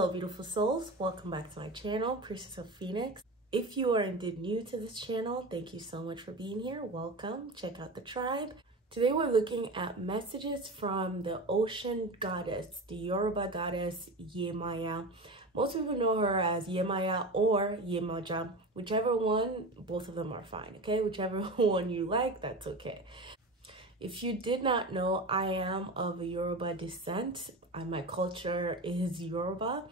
Hello beautiful souls, welcome back to my channel, Priestess of Phoenix. If you are indeed new to this channel, thank you so much for being here. Welcome, check out the tribe. Today we're looking at messages from the ocean goddess, the Yoruba goddess YÈMÀYÁ. Most people know her as YÈMÀYÁ or YÈMÀYÁ, whichever one, both of them are fine, okay? Whichever one you like, that's okay. If you did not know, I am of a Yoruba descent. My culture is Yoruba,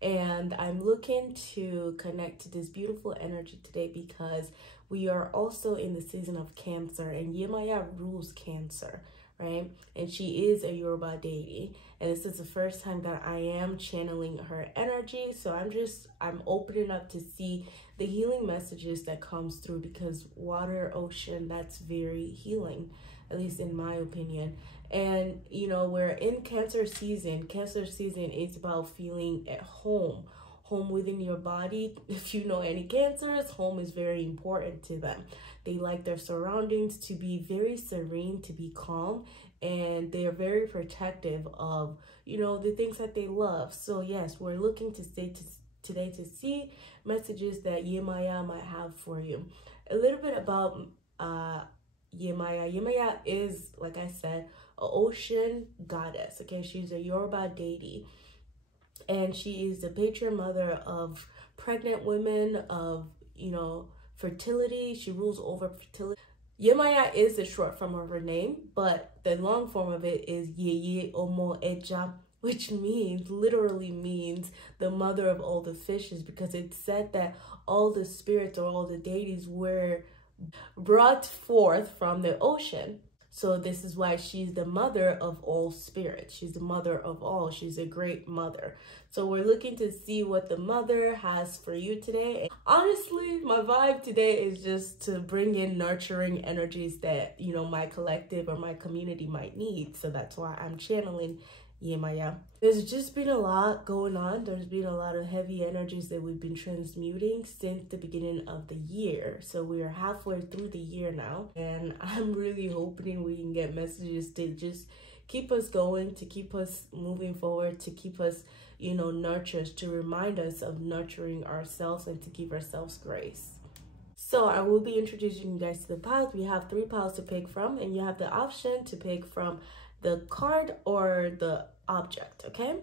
and I'm looking to connect to this beautiful energy today because we are also in the season of Cancer, and YÈMÀYÁ rules Cancer, right? And she is a Yoruba deity, and this is the first time that I am channeling her energy. So I'm opening up to see the healing messages that comes through, because water, ocean, that's very healing, at least in my opinion. And you know, we're in Cancer season. Cancer season is about feeling at home within your body. If you know any Cancers, home is very important to them. They like their surroundings to be very serene, to be calm, and they are very protective of, you know, the things that they love. So yes, we're looking to today to see messages that YÈMÀYÁ might have for you. A little bit about YèMàYÁ. YèMàYÁ is, like I said, an ocean goddess. Okay, she's a Yoruba deity, and she is the patron mother of pregnant women, of, you know, fertility. She rules over fertility. YèMàYÁ is the short form of her name, but the long form of it is Yeye Omo Eja, which literally means the mother of all the fishes, because it's said that all the spirits or all the deities were brought forth from the ocean. So this is why she's the mother of all spirits. She's the mother of all. She's a great mother. So we're looking to see what the mother has for you today. Honestly, my vibe today is just to bring in nurturing energies that, you know, my collective or my community might need. So that's why I'm channeling YèMàYÁ. There's just been a lot going on. There's been a lot of heavy energies that we've been transmuting since the beginning of the year. So we are halfway through the year now, and I'm really hoping we can get messages to just keep us going, to keep us moving forward, to keep us, you know, nurtured, to remind us of nurturing ourselves and to give ourselves grace. So I will be introducing you guys to the piles. We have 3 piles to pick from, and you have the option to pick from the card or the object, okay?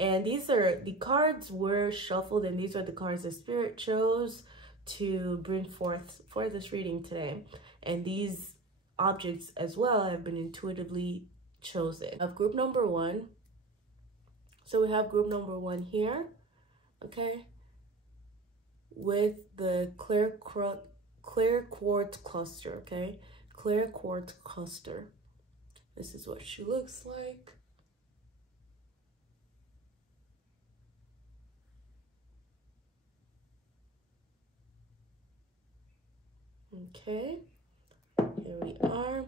And these are the cards were shuffled, and these are the cards that Spirit chose to bring forth for this reading today. And these objects as well have been intuitively chosen. Of group number 1. So we have group number 1 here, okay? With the clear quartz cluster, okay? Clear quartz cluster. This is what she looks like. Okay, here we are.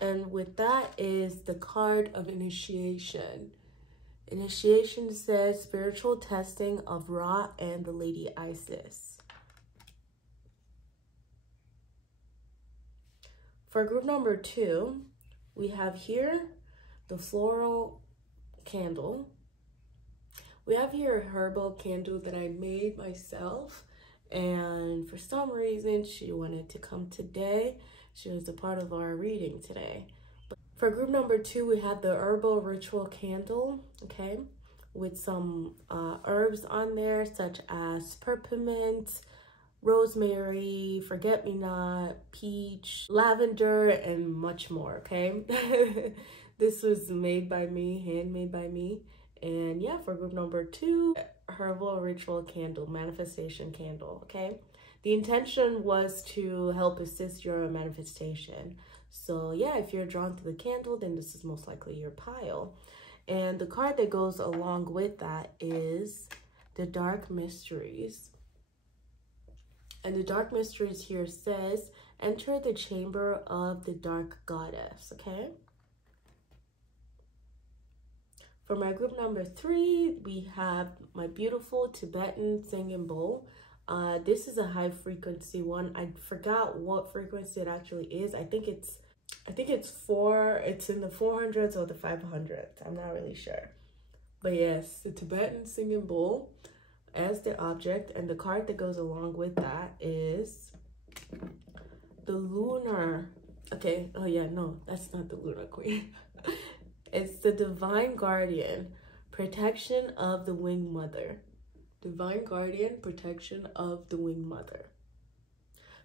And with that is the card of initiation. Initiation says spiritual testing of Ra and the Lady Isis. For group number 2, we have here the floral candle. We have here a herbal candle that I made myself, and for some reason she wanted to come today. She was a part of our reading today. But for group number 2, we have the herbal ritual candle, okay, with some herbs on there such as peppermint, rosemary, forget-me-not, peach, lavender, and much more, okay? This was made by me, handmade by me. And yeah, for group number 2, herbal ritual candle, manifestation candle, okay? The intention was to help assist your manifestation. So yeah, if you're drawn to the candle, then this is most likely your pile. And the card that goes along with that is the Dark Mysteries. And the Dark Mysteries here says, enter the chamber of the dark goddess, okay? For my group number 3, we have my beautiful Tibetan singing bowl. This is a high frequency one. I forgot what frequency it actually is. I think it's in the 400s or the 500s. I'm not really sure. But yes, the Tibetan singing bowl as the object, and the card that goes along with that is the lunar. Okay, oh yeah, no, that's not the lunar queen. It's the divine guardian, protection of the winged mother. Divine guardian, protection of the winged mother.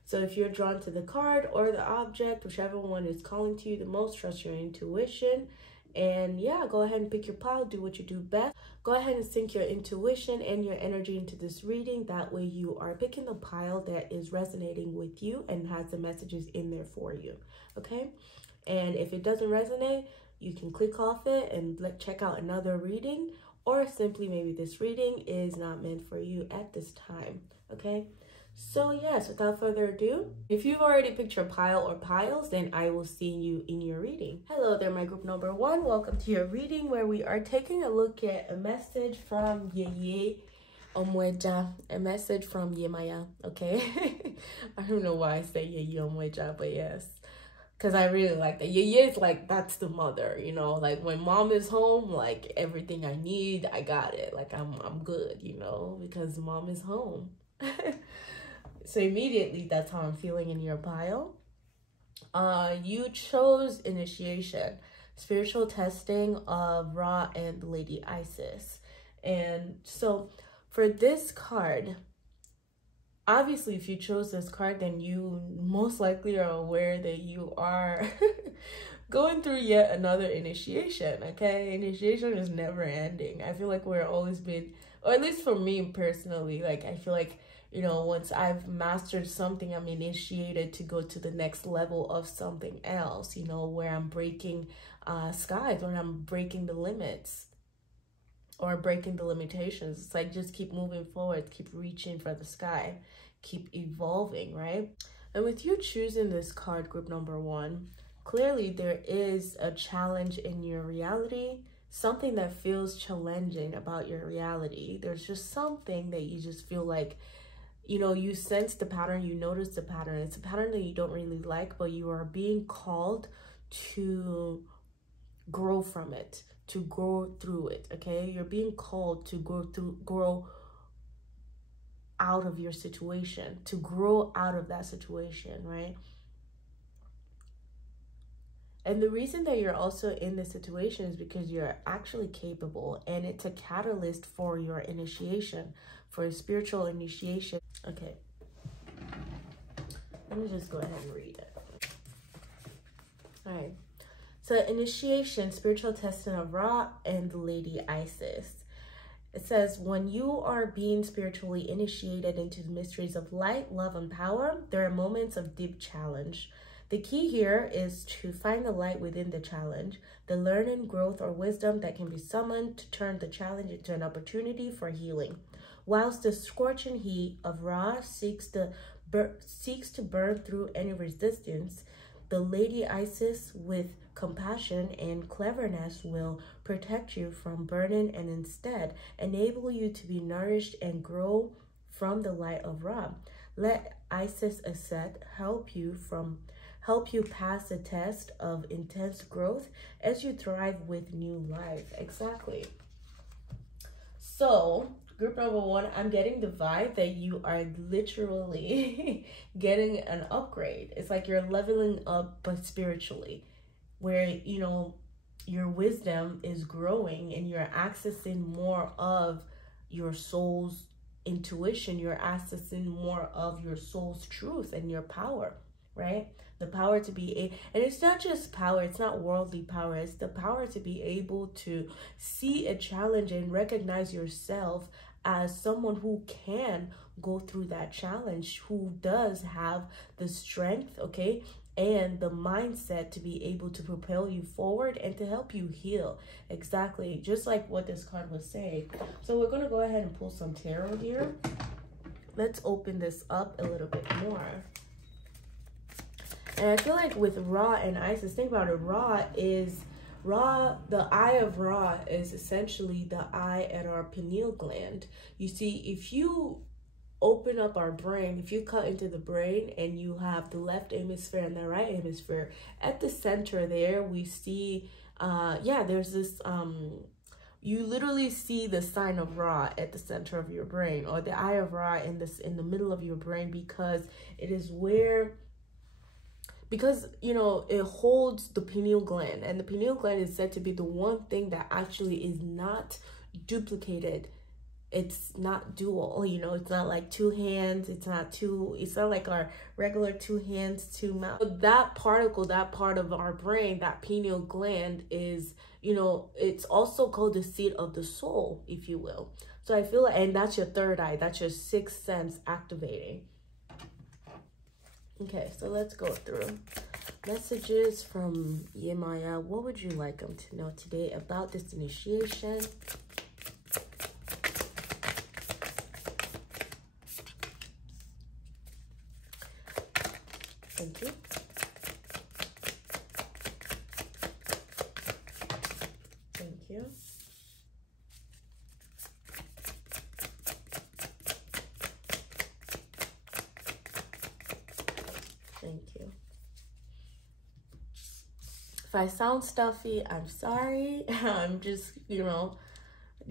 So if you're drawn to the card or the object, whichever one is calling to you the most, trust your intuition. And yeah, go ahead and pick your pile, do what you do best. Go ahead and sync your intuition and your energy into this reading. That way you are picking the pile that is resonating with you and has the messages in there for you, okay? And if it doesn't resonate, you can click off it and check out another reading, or simply maybe this reading is not meant for you at this time, okay? So yes, without further ado, if you've already picked your pile or piles, then I will see you in your reading. Hello there, my group number one. Welcome to your reading, where we are taking a look at a message from YèMàYÁ, a message from YèMàYÁ, okay? I don't know why I say YèMàYÁ, but yes, because I really like that. Yeye is like, that's the mother, you know, like when mom is home, like everything I need, I got it. Like I'm good, you know, because mom is home. So immediately, that's how I'm feeling in your pile. You chose initiation, spiritual testing of Ra and Lady Isis. And so for this card, obviously, if you chose this card, then you most likely are aware that you are going through yet another initiation, okay? Initiation is never ending. I feel like we're always been, or at least for me personally, like I feel like, you know, once I've mastered something, I'm initiated to go to the next level of something else, you know, where I'm breaking skies, or I'm breaking the limits or breaking the limitations. It's like, just keep moving forward, keep reaching for the sky, keep evolving, right? And with you choosing this card, group number one, clearly there is a challenge in your reality, something that feels challenging about your reality. There's just something that you just feel like, you know, you sense the pattern, you notice the pattern. It's a pattern that you don't really like, but you are being called to grow from it, to grow through it, okay? You're being called to grow out of your situation, to grow out of that situation, right? And the reason that you're also in this situation is because you're actually capable, and it's a catalyst for your initiation, for a spiritual initiation. Okay, let me just go ahead and read it. All right, so initiation, spiritual testing of Ra and Lady Isis. It says, when you are being spiritually initiated into the mysteries of light, love, and power, there are moments of deep challenge. The key here is to find the light within the challenge, the learning, growth, or wisdom that can be summoned to turn the challenge into an opportunity for healing. Whilst the scorching heat of Ra seeks to burn through any resistance, the Lady Isis, with compassion and cleverness, will protect you from burning and instead enable you to be nourished and grow from the light of Ra. Let Isis Aset help you pass the test of intense growth as you thrive with new life. Exactly. So group number one, I'm getting the vibe that you are literally getting an upgrade. It's like you're leveling up, but spiritually, where, you know, your wisdom is growing and you're accessing more of your soul's intuition. You're accessing more of your soul's truth and your power, right? The power to be and it's not just power, it's not worldly power, it's the power to be able to see a challenge and recognize yourself as someone who can go through that challenge, who does have the strength, okay, and the mindset to be able to propel you forward and to help you heal. Exactly, just like what this card was saying. So we're going to go ahead and pull some tarot here. Let's open this up a little bit more. And I feel like with Ra and Isis, think about it, the eye of Ra is essentially the eye at our pineal gland. You see, if you open up our brain, if you cut into the brain and you have the left hemisphere and the right hemisphere, at the center there we see there's this you literally see the sign of Ra at the center of your brain, or the eye of Ra in the middle of your brain, because it is where, because you know, it holds the pineal gland, and the pineal gland is said to be the one thing that actually is not duplicated. It's not dual, you know, it's not like two hands, it's not like our regular two hands, two mouths. That particle, that part of our brain, that pineal gland is, you know, it's also called the seat of the soul, if you will. So I feel like, and that's your third eye, that's your sixth sense activating. Okay, so let's go through messages from YÈMÀYÁ. What would you like them to know today about this initiation? Thank you. Thank you. Thank you. If I sound stuffy, I'm sorry. I'm just, you know,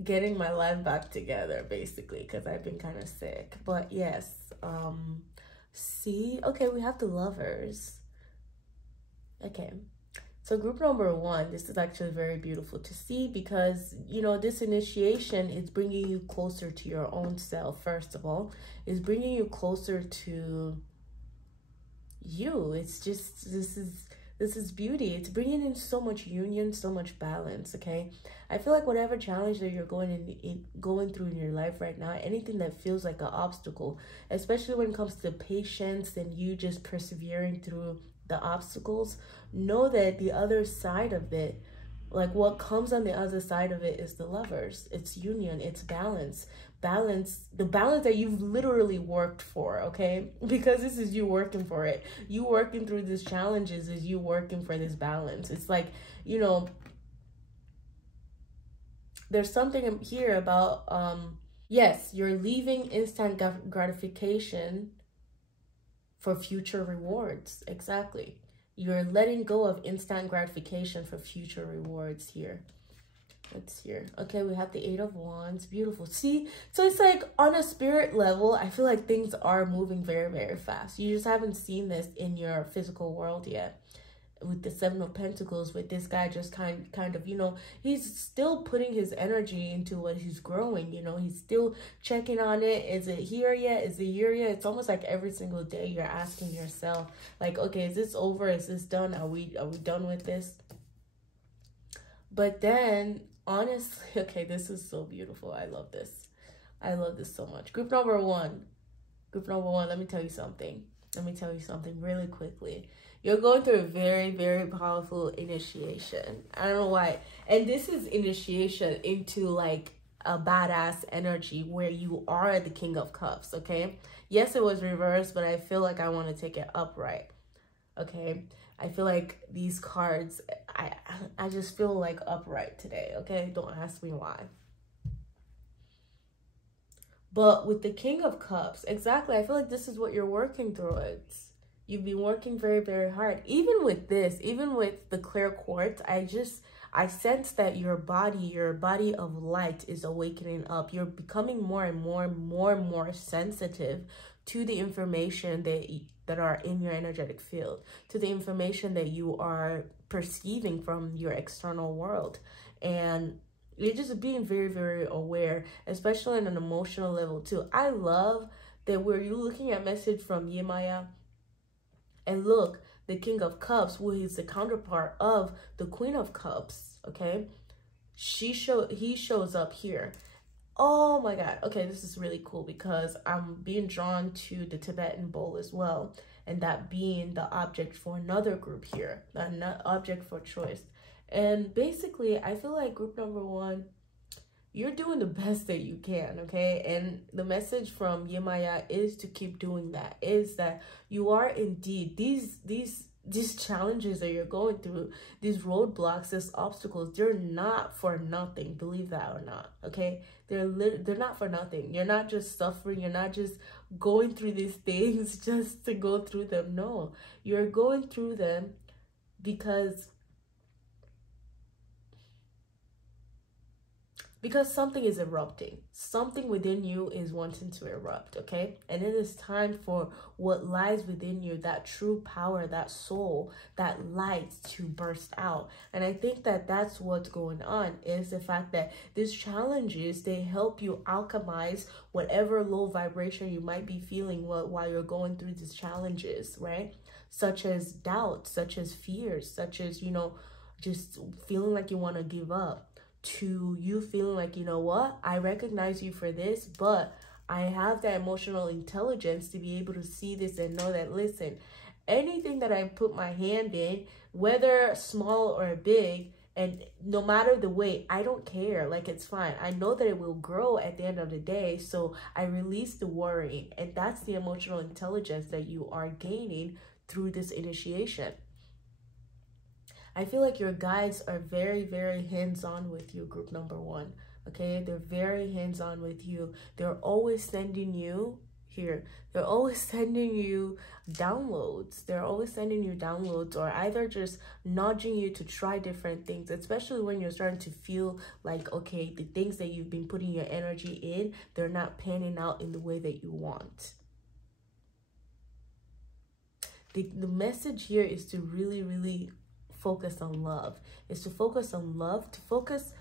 getting my life back together, basically, because I've been kind of sick. But yes, see, okay, we have the Lovers. Okay, so group number one, this is actually very beautiful to see, because you know, this initiation is bringing you closer to your own self. First of all, is bringing you closer to you. It's just, this is beauty. It's bringing in so much union, so much balance. Okay, I feel like whatever challenge that you're going through in your life right now, anything that feels like an obstacle, especially when it comes to patience and you just persevering through the obstacles, know that the other side of it, like what comes on the other side of it, is the Lovers. It's union, it's balance, the balance that you've literally worked for. Okay, because this is you working for it. You working through these challenges is you working for this balance. It's like, you know, there's something here about yes, you're leaving instant gratification for future rewards. Exactly, you're letting go of instant gratification for future rewards here. It's here. Okay, we have the Eight of Wands. Beautiful. See, so it's like on a spirit level, I feel like things are moving very, very fast. You just haven't seen this in your physical world yet. With the Seven of Pentacles, with this guy just kind of, you know, he's still putting his energy into what he's growing. You know, he's still checking on it. Is it here yet? Is it here yet? It's almost like every single day you're asking yourself, like, okay, is this over? Is this done? Are we done with this? But then, honestly, okay, this is so beautiful. I love this. I love this so much. Group number one, let me tell you something. Let me tell you something really quickly. You're going through a very, very powerful initiation. I don't know why. And this is initiation into like a badass energy where you are the King of Cups, okay? Yes, it was reversed, but I feel like I want to take it upright, okay? I feel like these cards, I just feel like upright today, okay? Don't ask me why. But with the King of Cups, exactly, I feel like this is what you're working through. You've been working very, very hard. Even with this, even with the clear quartz, I sense that your body of light is awakening up. You're becoming more and more sensitive to the information that are in your energetic field, to the information that you are perceiving from your external world. And you're just being very, very aware, especially on an emotional level too. I love that where you're looking at message from YÈMÀYÁ, and look, the King of Cups, who is the counterpart of the Queen of Cups, okay? He shows up here. Oh my God. Okay, this is really cool because I'm being drawn to the Tibetan bowl as well. And that being the object for another group here, an object for choice. And basically, I feel like group number one, you're doing the best that you can, okay? And the message from YÈMÀYÁ is to keep doing that, is that you are indeed, these challenges that you're going through, these roadblocks, these obstacles, they're not for nothing, believe that or not, okay? They're not for nothing. You're not just suffering, you're not just going through these things just to go through them. No, you're going through them because because something is erupting. Something within you is wanting to erupt, okay? And it is time for what lies within you, that true power, that soul, that light to burst out. And I think that that's what's going on, is the fact that these challenges, they help you alchemize whatever low vibration you might be feeling while you're going through these challenges, right? Such as doubt, such as fears, such as, you know, just feeling like you want to give up, to you feeling like, you know what, I recognize you for this, but I have that emotional intelligence to be able to see this and know that, listen, anything that I put my hand in, whether small or big, and no matter the weight, I don't care. Like, it's fine. I know that it will grow at the end of the day. So I release the worrying. And that's the emotional intelligence that you are gaining through this initiation. I feel like your guides are very, very hands-on with you, group number one, okay? They're very hands-on with you. They're always sending you here. They're always sending you downloads. They're always sending you downloads, or either just nudging you to try different things, especially when you're starting to feel like, okay, the things that you've been putting your energy in, they're not panning out in the way that you want. The message here is to really, really focus on love. Is to focus on love, to focus.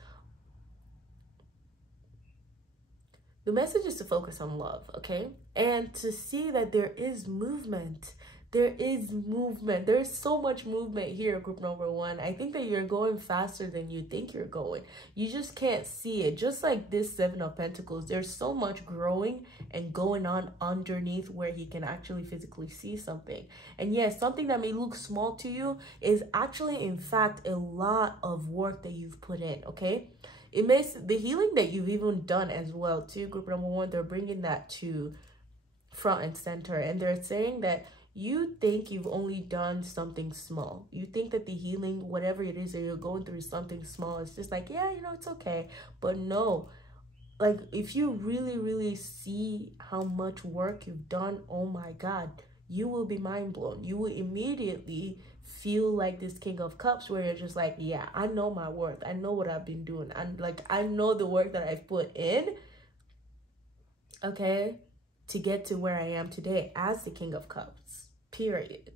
The message is to focus on love, okay? And to see that there is movement. There is movement. There is so much movement here, group number one. I think that you're going faster than you think you're going. You just can't see it. Just like this Seven of Pentacles, there's so much growing and going on underneath where he can actually physically see something. And yes, something that may look small to you is actually, in fact, a lot of work that you've put in, okay? It makes the healing that you've even done as well, too, group number one, they're bringing that to front and center. And they're saying that you think you've only done something small. You think that the healing, whatever it is that you're going through, is something small. It's just like, yeah, you know, it's okay. But no, like, if you really, really see how much work you've done, oh my God, you will be mind blown. You will immediately feel like this King of Cups, where you're just like, yeah, I know my worth. I know what I've been doing. I'm like, I know the work that I've put in, okay, to get to where I am today as the King of Cups, period.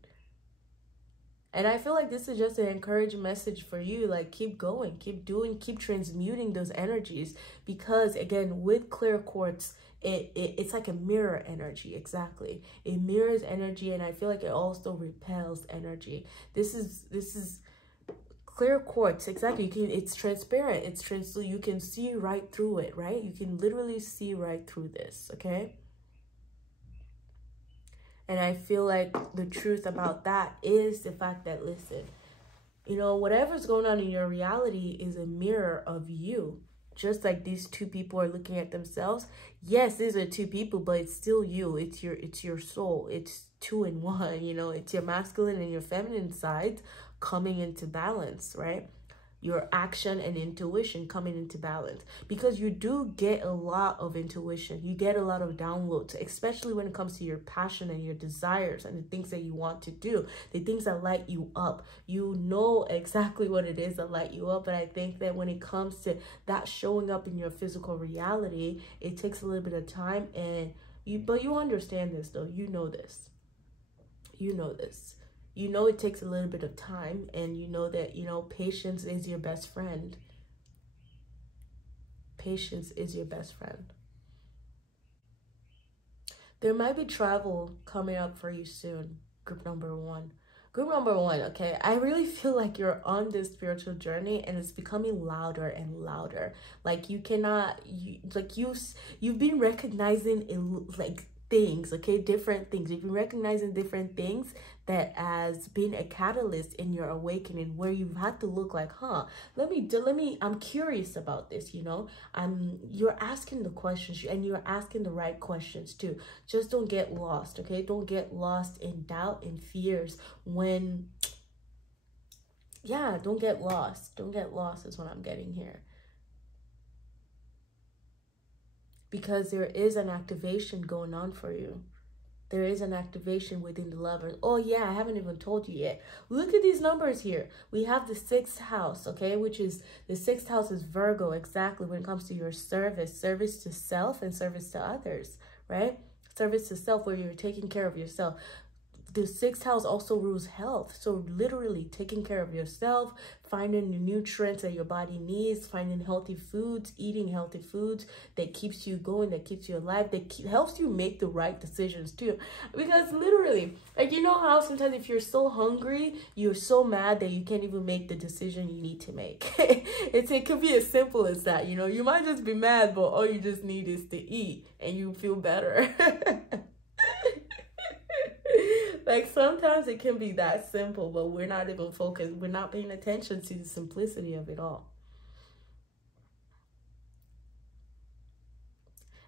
And I feel like this is just an encouraging message for you. Like, keep going, keep doing, keep transmuting those energies. Because again, with clear quartz, it's like a mirror energy. Exactly, it mirrors energy, and I feel like it also repels energy. This is clear quartz. Exactly, it's transparent. So you can see right through it, right? You can literally see right through this, okay? And I feel like the truth about that is the fact that, listen, you know, whatever's going on in your reality is a mirror of you. Just like these two people are looking at themselves. Yes, these are two people, but it's still you. It's your soul. It's two in one, you know. It's your masculine and your feminine sides coming into balance, right? Your action and intuition coming into balance, because you do get a lot of intuition. You get a lot of downloads, especially when it comes to your passion and your desires and the things that you want to do, the things that light you up. You know exactly what it is that light you up. But I think that when it comes to that showing up in your physical reality, it takes a little bit of time. And but you understand this, though. You know this. You know this. You know it takes a little bit of time, and you know that, you know, patience is your best friend. Patience is your best friend. There might be travel coming up for you soon, group number one. Group number one, okay, I really feel like you're on this spiritual journey, and it's becoming louder and louder. Like, you've been recognizing like things, okay, different things. You've been recognizing different things that as being a catalyst in your awakening, where you've had to look like, I'm curious about this, you know. You're asking the questions, and you're asking the right questions too. Just don't get lost, okay? Don't get lost in doubt and fears when, yeah, don't get lost. Don't get lost is what I'm getting here. Because there is an activation going on for you. There is an activation within the lovers. Oh yeah, I haven't even told you yet. Look at these numbers here. We have the 6th house, okay, which is the 6th house is Virgo, exactly, when it comes to your service to self and service to others, right? Service to self, where you're taking care of yourself. The 6th house also rules health. So literally taking care of yourself, finding the nutrients that your body needs, finding healthy foods, eating healthy foods that keeps you going, that keeps you alive, that helps you make the right decisions too. Because literally, like, you know how sometimes if you're so hungry, you're so mad that you can't even make the decision you need to make. It could be as simple as that, you know. You might just be mad, but all you just need is to eat and you feel better. Like, sometimes it can be that simple, but we're not even focused. We're not paying attention to the simplicity of it all.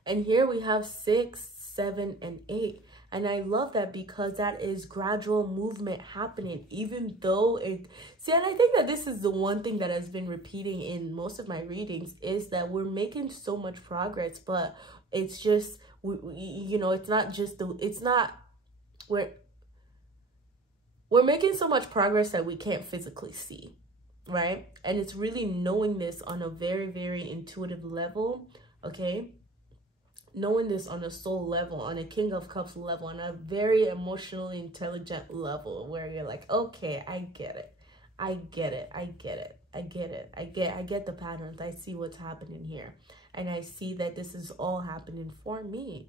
And here we have 6, 7, and 8. And I love that because that is gradual movement happening, even though it... See, and I think that this is the one thing that has been repeating in most of my readings, is that we're making so much progress, but it's just, you know, it's not just the... It's not... We're making so much progress that we can't physically see, right? And it's really knowing this on a very, very intuitive level, okay? Knowing this on a soul level, on a King of Cups level, on a very emotionally intelligent level, where you're like, okay, I get it. I get it. I get it. I get it. I get the patterns. I see what's happening here. And I see that this is all happening for me.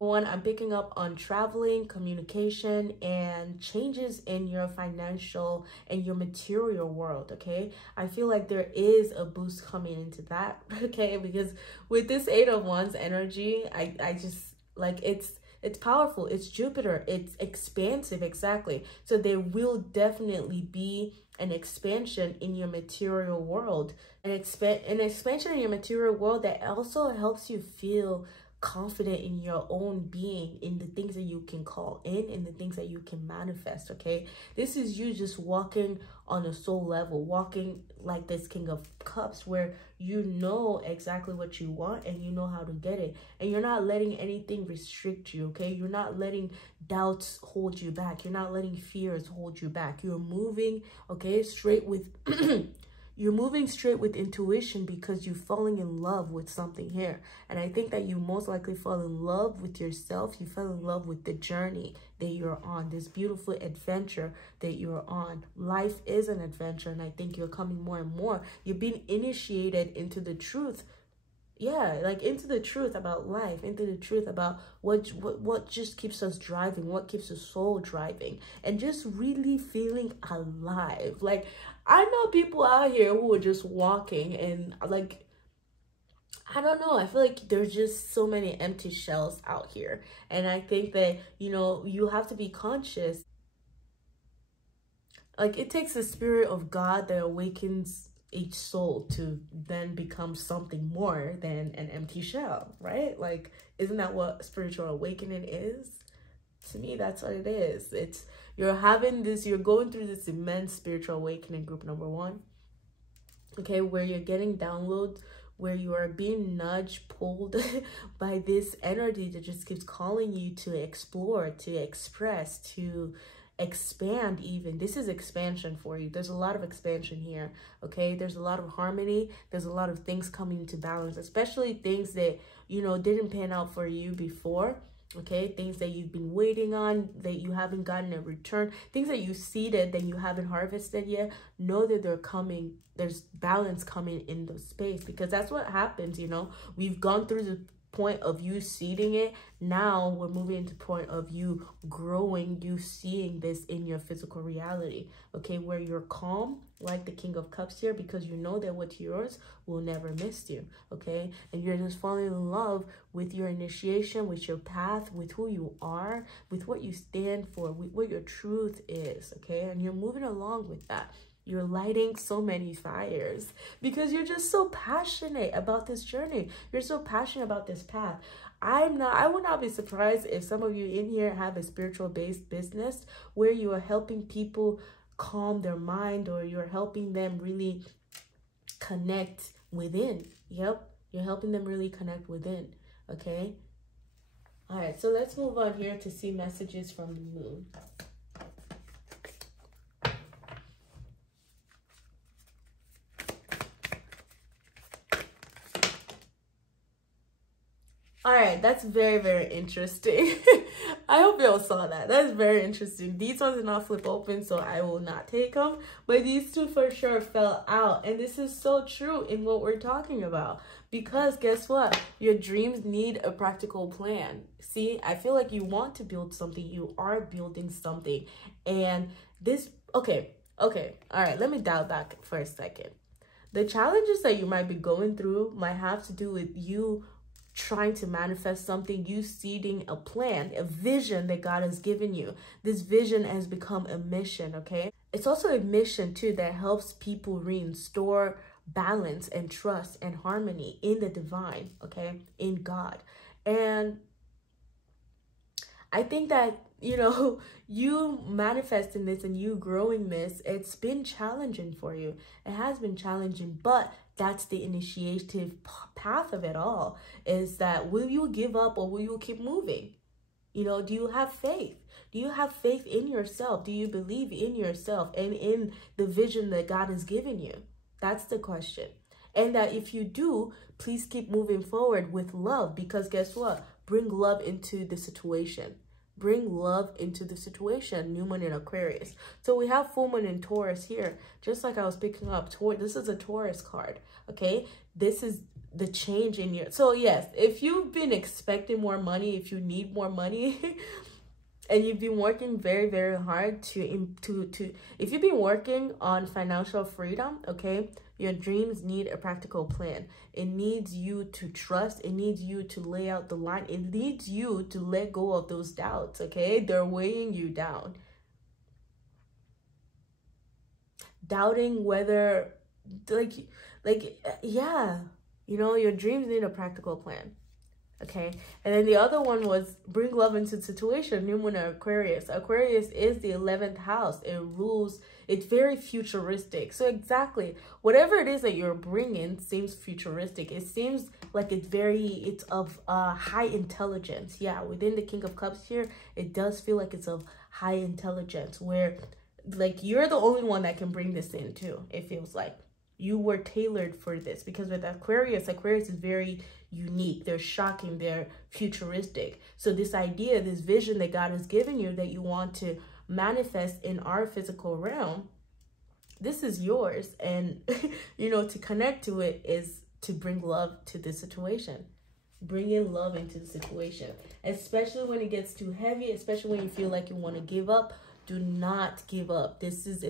One, I'm picking up on traveling, communication, and changes in your financial and your material world, okay? I feel like there is a boost coming into that, okay? Because with this 8 of Wands energy, I just, like, it's powerful. It's Jupiter. It's expansive, exactly. So there will definitely be an expansion in your material world. An expansion in your material world that also helps you feel confident in your own being, in the things that you can call in the things that you can manifest, okay? This is you just walking on a soul level, walking like this King of Cups, where you know exactly what you want and you know how to get it, and you're not letting anything restrict you, okay? You're not letting doubts hold you back. You're not letting fears hold you back. You're moving, okay, straight with you're moving straight with intuition, because you're falling in love with something here. And I think that you most likely fall in love with yourself. You fell in love with the journey that you're on, this beautiful adventure that you're on. Life is an adventure, and I think you're coming more and more. You're being initiated into the truth. Yeah, like into the truth about life, into the truth about what just keeps us driving, what keeps the soul driving, and just really feeling alive. Like, I know people out here who are just walking and, like, I don't know, I feel like there's just so many empty shells out here. And I think that, you know, you have to be conscious. Like, it takes the spirit of God that awakens each soul to then become something more than an empty shell, right? Like, isn't that what spiritual awakening is? To me, that's what it is. It's, you're going through this immense spiritual awakening, group number 1, okay, where you're getting downloads, where you are being nudged, pulled by this energy that just keeps calling you to explore, to express, to expand. Even this is expansion for you. There's a lot of expansion here, okay? There's a lot of harmony. There's a lot of things coming into balance, especially things that, you know, didn't pan out for you before, okay? Things that you've been waiting on, that you haven't gotten a return, things that you seeded that you haven't harvested yet. Know that they're coming. There's balance coming in the space, because that's what happens, you know. We've gone through the point of you seeding it. Now we're moving into point of you growing, you seeing this in your physical reality, okay, where you're calm like the King of Cups here, because you know that what's yours will never miss you, okay? And you're just falling in love with your initiation, with your path, with who you are, with what you stand for, with what your truth is, okay? And you're moving along with that. You're lighting so many fires because you're just so passionate about this journey. You're so passionate about this path. I would not be surprised if some of you in here have a spiritual based business where you are helping people calm their mind, or you're helping them really connect within. Yep. You're helping them really connect within. Okay. All right, so let's move on here to see messages from the moon. All right, that's very, very interesting. I hope y'all saw that. That's very interesting. These ones did not flip open, so I will not take them. But these two for sure fell out. And this is so true in what we're talking about. Because guess what? Your dreams need a practical plan. See, I feel like you want to build something. You are building something. And this, okay. All right, let me dial back for a second. The challenges that you might be going through might have to do with you trying to manifest something, you seeding a plan, a vision that God has given you. This vision has become a mission, okay? It's also a mission too that helps people restore balance and trust and harmony in the divine, okay? In God. And I think that, you know, you manifesting this and you growing this, it's been challenging for you. It has been challenging, but that's the initiative path of it all, is that will you give up or will you keep moving? You know, do you have faith? Do you have faith in yourself? Do you believe in yourself and in the vision that God has given you? That's the question. And that if you do, please keep moving forward with love, because guess what? Bring love into the situation. Bring love into the situation. New moon in Aquarius. So we have full moon in Taurus here. Just like I was picking up. This is a Taurus card. Okay. This is the change in your. So yes, if you've been expecting more money, if you need more money, and you've been working very, very hard if you've been working on financial freedom, okay, your dreams need a practical plan. It needs you to trust. It needs you to lay out the line. It needs you to let go of those doubts, okay? They're weighing you down. Doubting whether, yeah, you know, your dreams need a practical plan. Okay, and then the other one was bring love into the situation. New moon Aquarius. Aquarius is the 11th house. It rules. It's very futuristic. So exactly whatever it is that you're bringing seems futuristic. It seems like it's of high intelligence. Yeah, within the King of Cups here, it does feel like it's of high intelligence, where like you're the only one that can bring this in too. It feels like you were tailored for this, because with Aquarius is very unique. They're shocking. They're futuristic. So this idea, this vision that God has given you that you want to manifest in our physical realm, this is yours. And, you know, to connect to it is to bring love to the situation. Bring in love into the situation, especially when it gets too heavy, especially when you feel like you want to give up. Do not give up. This is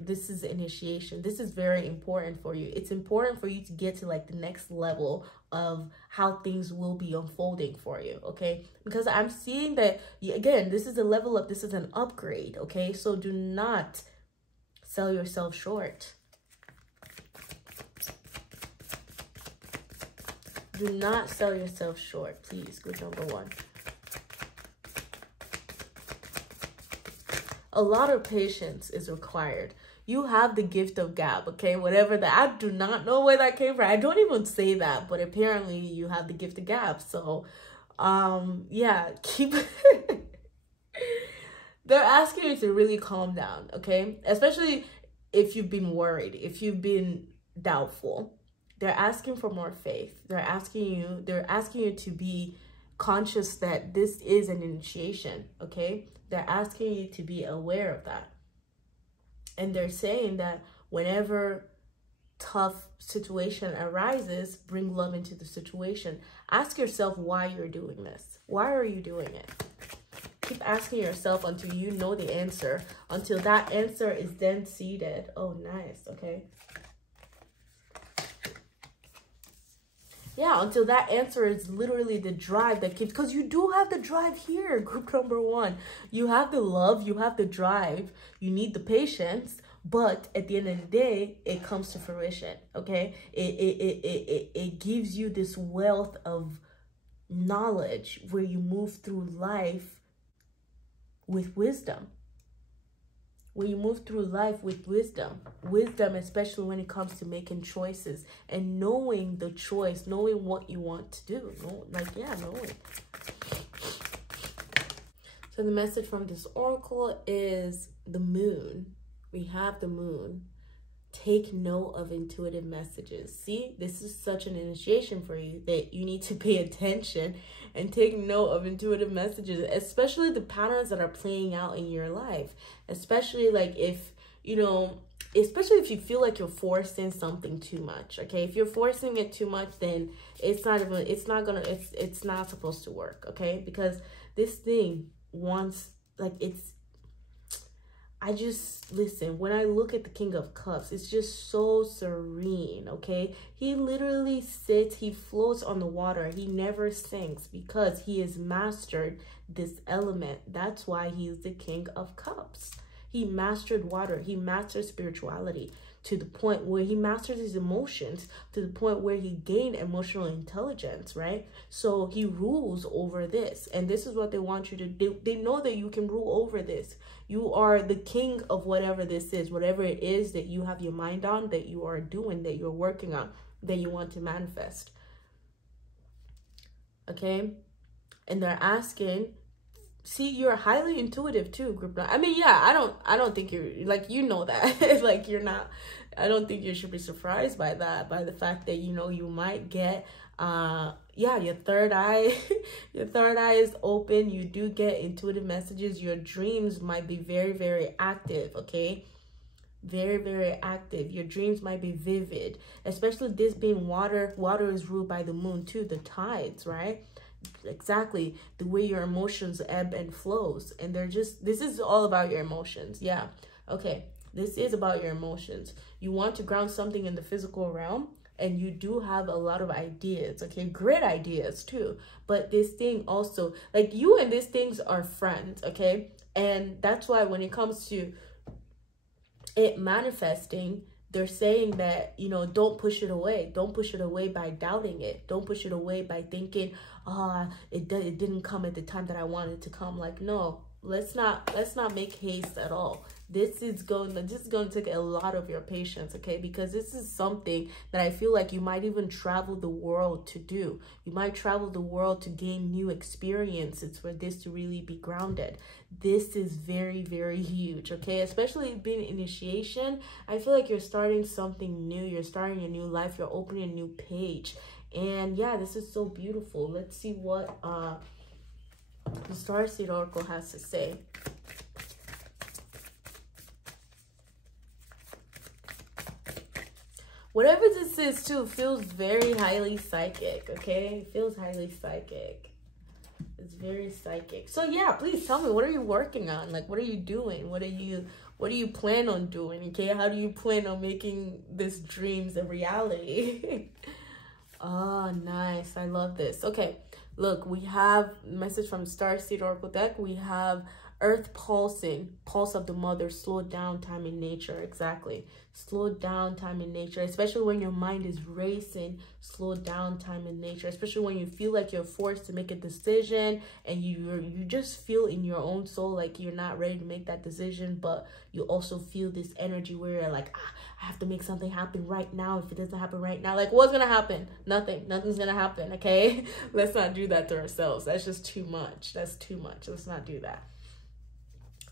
this is initiation. This is very important for you. It's important for you to get to like the next level of how things will be unfolding for you, okay? Because I'm seeing that, again, this is a level up. This is an upgrade, okay? So do not sell yourself short. Do not sell yourself short, please. Good number one. A lot of patience is required. You have the gift of gab, okay? Whatever that, I do not know where that came from. I don't even say that, but apparently you have the gift of gab. So, yeah, keep... They're asking you to really calm down, okay? Especially if you've been worried, if you've been doubtful. They're asking for more faith. They're asking you to be conscious that this is an initiation, okay? They're asking you to be aware of that. And they're saying that whenever tough situation arises, bring love into the situation. Ask yourself why you're doing this. Why are you doing it? Keep asking yourself until you know the answer, until that answer is then seated. Oh, nice. Okay. Yeah, until that answer is literally the drive that keeps, because you do have the drive here, group number one. You have the love, you have the drive, you need the patience, but at the end of the day, it comes to fruition, okay? It gives you this wealth of knowledge where you move through life with wisdom. when you move through life with wisdom, especially when it comes to making choices and knowing the choice, knowing what you want to do. Knowing. So the message from this oracle is the moon. We have the moon. Take note of intuitive messages. See, this is such an initiation for you that you need to pay attention and take note of intuitive messages, especially the patterns that are playing out in your life. Especially like if, you know, especially if you feel like you're forcing something too much. Okay, if you're forcing it too much, then it's not supposed to work. Okay, because this thing wants, like, listen, when I look at the King of Cups, it's just so serene, okay? He literally sits, he floats on the water. He never sinks because he has mastered this element. That's why he's the King of Cups. He mastered water. He mastered spirituality to the point where he mastered his emotions, to the point where he gained emotional intelligence, right? So he rules over this. And this is what they want you to do. They know that you can rule over this. You are the king of whatever this is, whatever it is that you have your mind on, that you are doing, that you're working on, that you want to manifest. Okay? And they're asking, see, you're highly intuitive too, group. I mean, yeah, I don't think you're, like, you know that. Like, you're not, I don't think you should be surprised by that, by the fact that, you know, you might get yeah, your third eye your third eye is open. You do get intuitive messages. Your dreams might be very, very active. Okay, very, very active. Your dreams might be vivid, especially this being water. Water is ruled by the moon too, the tides, right? Exactly, the way your emotions ebb and flows. And they're just, this is all about your emotions. Yeah, okay, this is about your emotions. You want to ground something in the physical realm, and you do have a lot of ideas, okay? Great ideas too. But this thing also, like, you and these things are friends, okay? And that's why when it comes to it manifesting, they're saying that, you know, don't push it away. Don't push it away by doubting it. Don't push it away by thinking, it didn't come at the time that I wanted it to come. Like, no, let's not make haste at all. This is going to take a lot of your patience, okay? Because this is something that I feel like you might even travel the world to do. You might travel the world to gain new experiences for this to really be grounded. This is very, very huge, okay? Especially being initiation. I feel like you're starting something new. You're starting a new life. You're opening a new page. And yeah, this is so beautiful. Let's see what the Starseed Oracle has to say. Whatever this is too feels very highly psychic, okay? It feels highly psychic. It's very psychic. So yeah, please tell me, what are you working on? Like, what are you doing? What do you plan on doing? Okay, how do you plan on making these dreams a reality? Oh, nice. I love this. Okay, look, we have a message from Starseed Oracle deck. We have Earth pulsing, pulse of the mother, slow down time in nature. Exactly. Slow down time in nature, especially when your mind is racing. Slow down time in nature, especially when you feel like you're forced to make a decision and you just feel in your own soul like you're not ready to make that decision, but you also feel this energy where you're like, I have to make something happen right now. If it doesn't happen right now, like, what's gonna happen? Nothing's gonna happen. Okay, let's not do that to ourselves. That's just too much. That's too much. Let's not do that.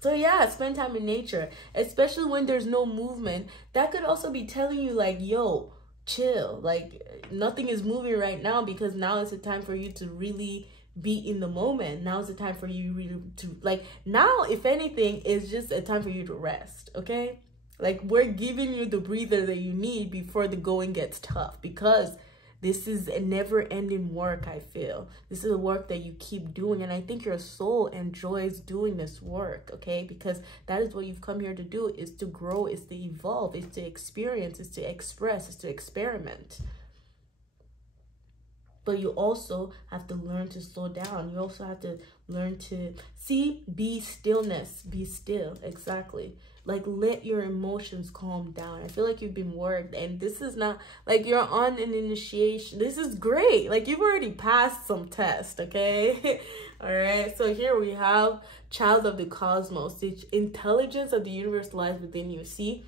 So yeah, spend time in nature, especially when there's no movement. That could also be telling you, like, yo, chill. Like, nothing is moving right now, because now is the time for you to really be in the moment. Now is the time for you really to, like, now, if anything, it's just a time for you to rest, okay? Like, we're giving you the breather that you need before the going gets tough, because this is a never-ending work, I feel. This is a work that you keep doing, and I think your soul enjoys doing this work, okay? Because that is what you've come here to do, is to grow, is to evolve, is to experience, is to express, is to experiment. But you also have to learn to slow down. You also have to learn to be stillness. Be still. Exactly. like let your emotions calm down. I feel like you've been worked, and this is not like you're on an initiation. This is great. Like you've already passed some test, okay? All right. So here we have child of the cosmos. The intelligence of the universe lies within you. See?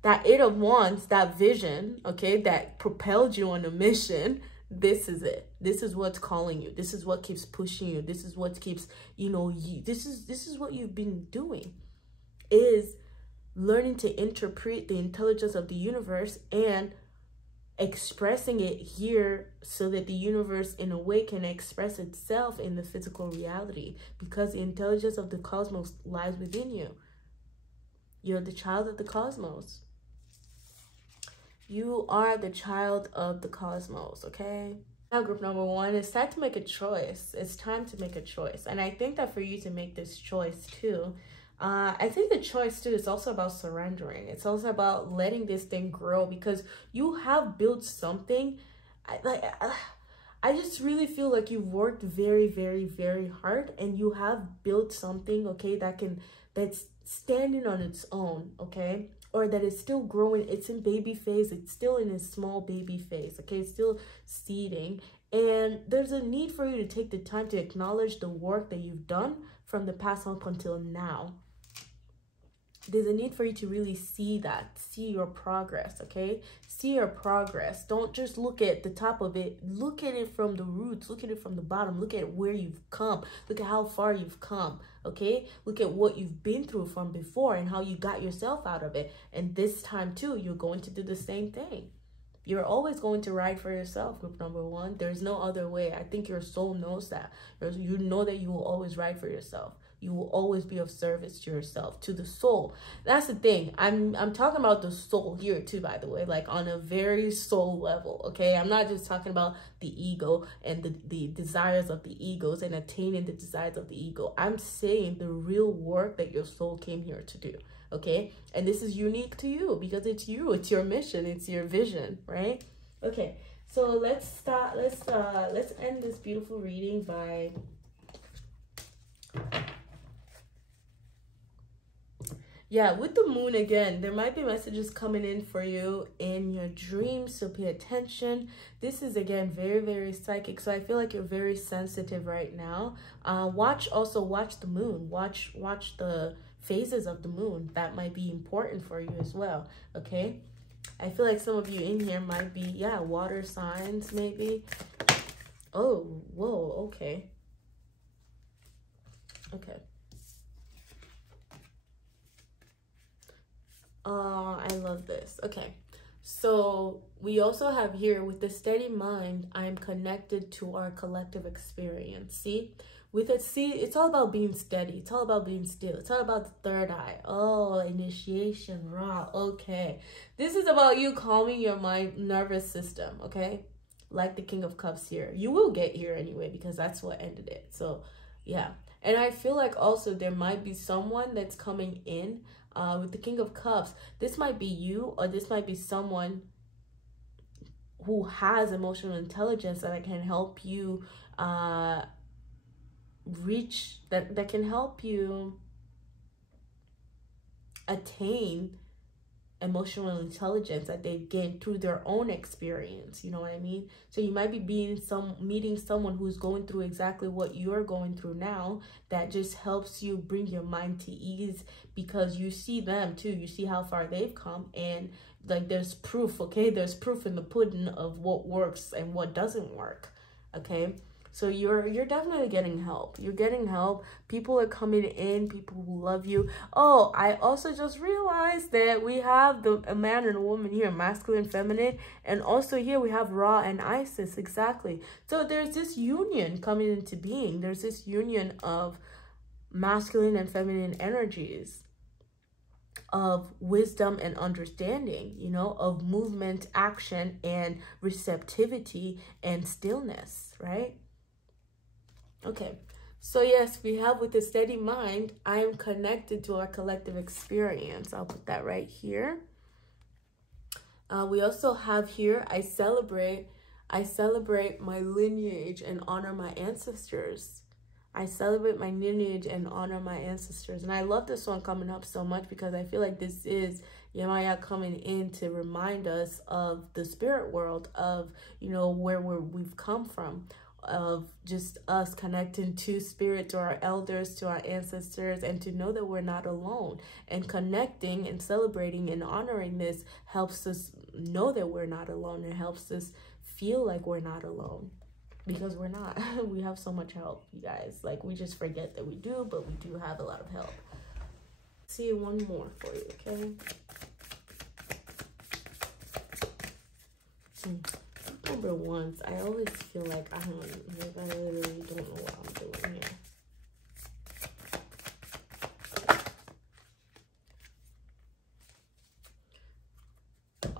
That 8 of Wands, that vision, okay, that propelled you on a mission, this is it. This is what's calling you. This is what keeps pushing you. This is what keeps, you know, this is what you've been doing, is learning to interpret the intelligence of the universe and expressing it here so that the universe in a way can express itself in the physical reality, because the intelligence of the cosmos lies within you. You're the child of the cosmos. You are the child of the cosmos, okay? Now, group number 1, it's time to make a choice. It's time to make a choice. And I think that for you to make this choice too, I think the choice too is also about surrendering. It's also about letting this thing grow, because you have built something. I just really feel like you've worked very, very, very hard, and you have built something, okay, that's standing on its own, okay? Or that is still growing. It's in baby phase. It's still in a small baby phase, okay? It's still seeding. And there's a need for you to take the time to acknowledge the work that you've done from the past up until now. There's a need for you to really see that, see your progress, okay? See your progress. Don't just look at the top of it. Look at it from the roots. Look at it from the bottom. Look at where you've come. Look at how far you've come, okay? Look at what you've been through from before and how you got yourself out of it. And this time too, you're going to do the same thing. You're always going to ride for yourself, group number 1. There's no other way. I think your soul knows that. You know that you will always ride for yourself. You will always be of service to yourself, to the soul. That's the thing. I'm talking about the soul here too, by the way, like on a very soul level, okay? I'm not just talking about the ego and the desires of the egos and attaining the desires of the ego. I'm saying the real work that your soul came here to do, okay? And this is unique to you because it's you. It's your mission. It's your vision, right? Okay, so let's end this beautiful reading by... Yeah, with the moon again, there might be messages coming in for you in your dreams, so pay attention. This is, again, very, very psychic, so I feel like you're very sensitive right now. Watch the moon. Watch the phases of the moon. That might be important for you as well, okay? I feel like some of you in here might be, yeah, water signs, maybe. Oh, whoa, okay. Okay. I love this. Okay, so we also have here, with the steady mind, I am connected to our collective experience. See, with it, it's all about being steady. It's all about being still. It's all about the third eye. Oh, initiation, raw. Okay, this is about you calming your mind, nervous system. Okay, like the King of Cups here. You will get here anyway, because that's what ended it. So yeah, and I feel like also there might be someone that's coming in. With the King of Cups, this might be you, or this might be someone who has emotional intelligence that can help you reach, that can help you attain emotional intelligence that they've gained through their own experience. You know what I mean? So you might be meeting someone who's going through exactly what you're going through now, that just helps you bring your mind to ease, because you see them too. You see how far they've come, and like there's proof, okay? There's proof in the pudding of what works and what doesn't work, okay? So you're definitely getting help. You're getting help. People are coming in, people who love you. Oh, I also just realized that we have a man and a woman here, masculine, feminine, and also here we have Ra and Isis, exactly. So there's this union coming into being. There's this union of masculine and feminine energies, of wisdom and understanding, you know, of movement, action, and receptivity and stillness, right? Okay, so yes, we have, with a steady mind, I am connected to our collective experience. I'll put that right here. We also have here, I celebrate my lineage and honor my ancestors. I celebrate my lineage and honor my ancestors. And I love this one coming up so much because I feel like this is YÈMÀYÁ coming in to remind us of the spirit world, of, you know, where we've come from, of just us connecting to spirit, to our elders, to our ancestors, and to know that we're not alone. And connecting and celebrating and honoring this helps us know that we're not alone. It helps us feel like we're not alone. Because we're not. We have so much help, you guys. Like, we just forget that we do, but we do have a lot of help. See one more for you, okay? Number ones, I always feel like I literally don't know what I'm doing here.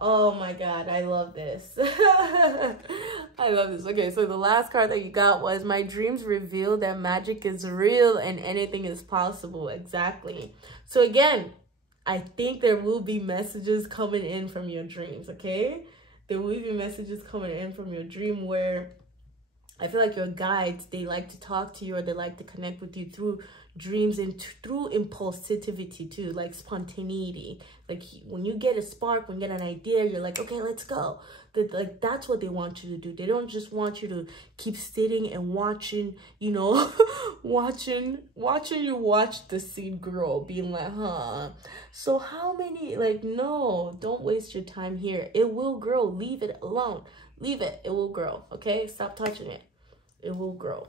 Oh my God, I love this. I love this. Okay, so the last card that you got was my dreams reveal that magic is real and anything is possible. Exactly. So again, I think there will be messages coming in from your dreams, okay? There will be messages coming in from your dream where I feel like your guides, they like to talk to you, or they like to connect with you through dreams and through impulsivity too, like spontaneity. Like when you get a spark, when you get an idea, you're like, okay, let's go. Like that's what they want you to do. They don't just want you to keep sitting and watching, you know, watching you watch the seed grow, being like, huh, so how many, like, no, don't waste your time here. It will grow. Leave it alone. Leave it. It will grow. Okay, stop touching it. It will grow.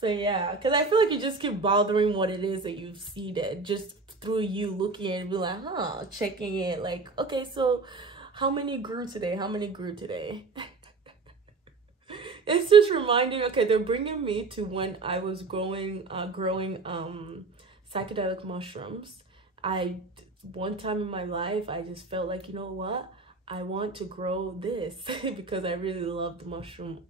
So yeah, because I feel like you just keep bothering what it is that you see, that just through you looking at it and be like, huh, checking it, like, okay, so how many grew today? How many grew today? It's just reminding, okay, they're bringing me to when I was growing psychedelic mushrooms. One time in my life, I just felt like, you know what? I want to grow this because I really love the mushroom.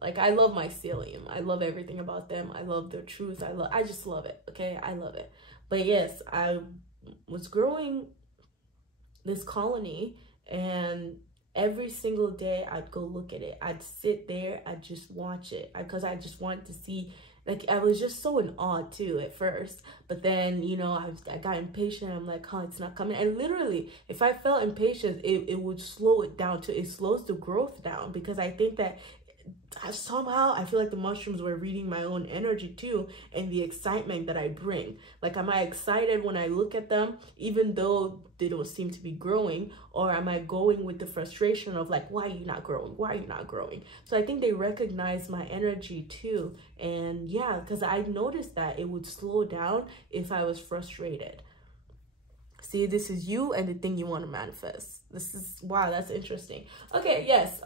Like, I love mycelium. I love everything about them. I love their truth. I just love it. Okay, I love it. But yes, I was growing this colony, and every single day I'd go look at it. I'd sit there. I'd just watch it because I just wanted to see. Like, I was just so in awe too at first, but then, you know, I got impatient. I'm like, huh, it's not coming. And literally, if I felt impatient, it would slow it down too. It slows the growth down, because I think that somehow I feel like the mushrooms were reading my own energy too, and the excitement that I bring. Like, am I excited when I look at them even though they don't seem to be growing, or am I going with the frustration of like, why are you not growing? Why are you not growing? So I think they recognize my energy too. And yeah, because I noticed that it would slow down if I was frustrated. See, this is you and the thing you want to manifest. This is, wow, that's interesting. Okay, yes.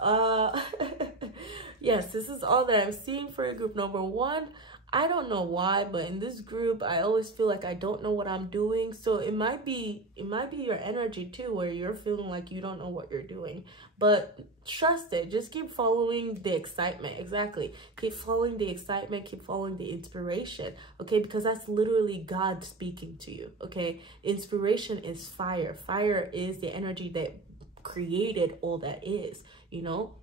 Yes, this is all that I'm seeing for your group number one. I don't know why, but in this group, I always feel like I don't know what I'm doing. So it might be your energy too, where you're feeling like you don't know what you're doing. But trust it. Just keep following the excitement. Exactly. Keep following the excitement. Keep following the inspiration. Okay? Because that's literally God speaking to you. Okay? Inspiration is fire. Fire is the energy that created all that is, you know?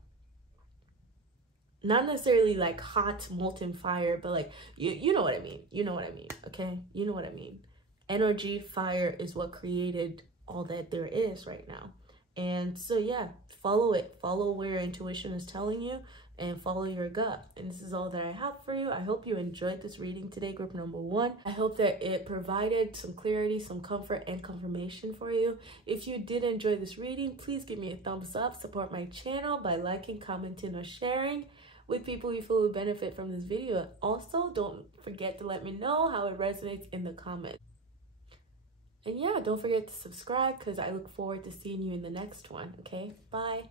Not necessarily like hot molten fire, but like you know what I mean. You know what I mean. Okay? You know what I mean. Energy, fire is what created all that there is right now. And so yeah, follow it. Follow where your intuition is telling you, and follow your gut. And this is all that I have for you. I hope you enjoyed this reading today, group number one. I hope that it provided some clarity, some comfort, and confirmation for you. If you did enjoy this reading, please give me a thumbs up. Support my channel by liking, commenting, or sharing with people you feel would benefit from this video. Also, don't forget to let me know how it resonates in the comments. And yeah, don't forget to subscribe, because I look forward to seeing you in the next one. Okay, bye.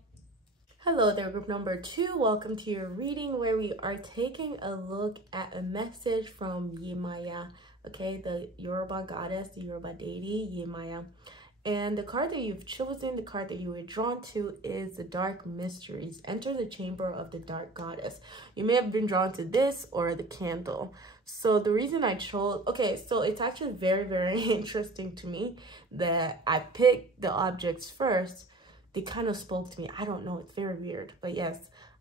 Hello there, group number two. Welcome to your reading, where we are taking a look at a message from YÈMÀYÁ. Okay, the Yoruba goddess, the Yoruba deity, YÈMÀYÁ. And the card that you've chosen, the card that you were drawn to, is the Dark Mysteries. Enter the chamber of the Dark Goddess. You may have been drawn to this or the candle. So the reason I chose, okay, so it's actually very, very interesting to me that I picked the objects first. They kind of spoke to me. I don't know. It's very weird. But yes,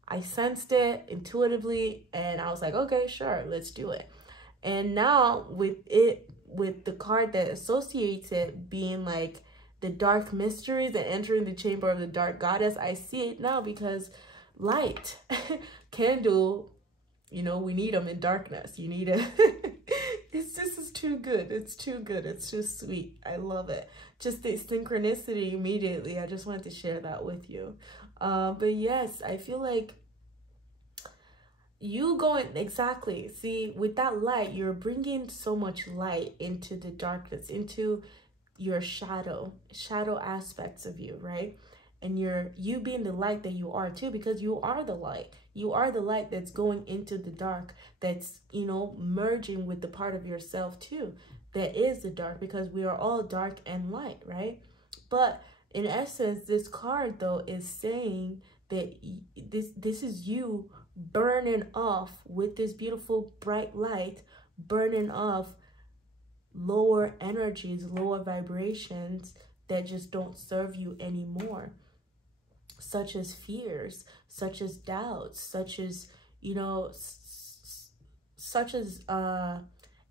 I sensed it intuitively, and I was like, okay, sure, let's do it. And now with the card that associates it being like the dark mysteries and entering the chamber of the dark goddess, I see it now because light, candle, you know, we need them in darkness. You need it. This is too good. It's too good. It's too sweet. I love it. Just the synchronicity immediately. I just wanted to share that with you. But yes, I feel like you going, exactly. See, with that light, you're bringing so much light into the darkness, into your shadow aspects of you, right? And you being the light that you are too, because you are the light. You are the light that's going into the dark, that's, you know, merging with the part of yourself too that is the dark, because we are all dark and light, right? But in essence, this card though is saying that this is you burning off with this beautiful bright light, burning off lower energies, lower vibrations that just don't serve you anymore, such as fears, such as doubts, such as, you know, such as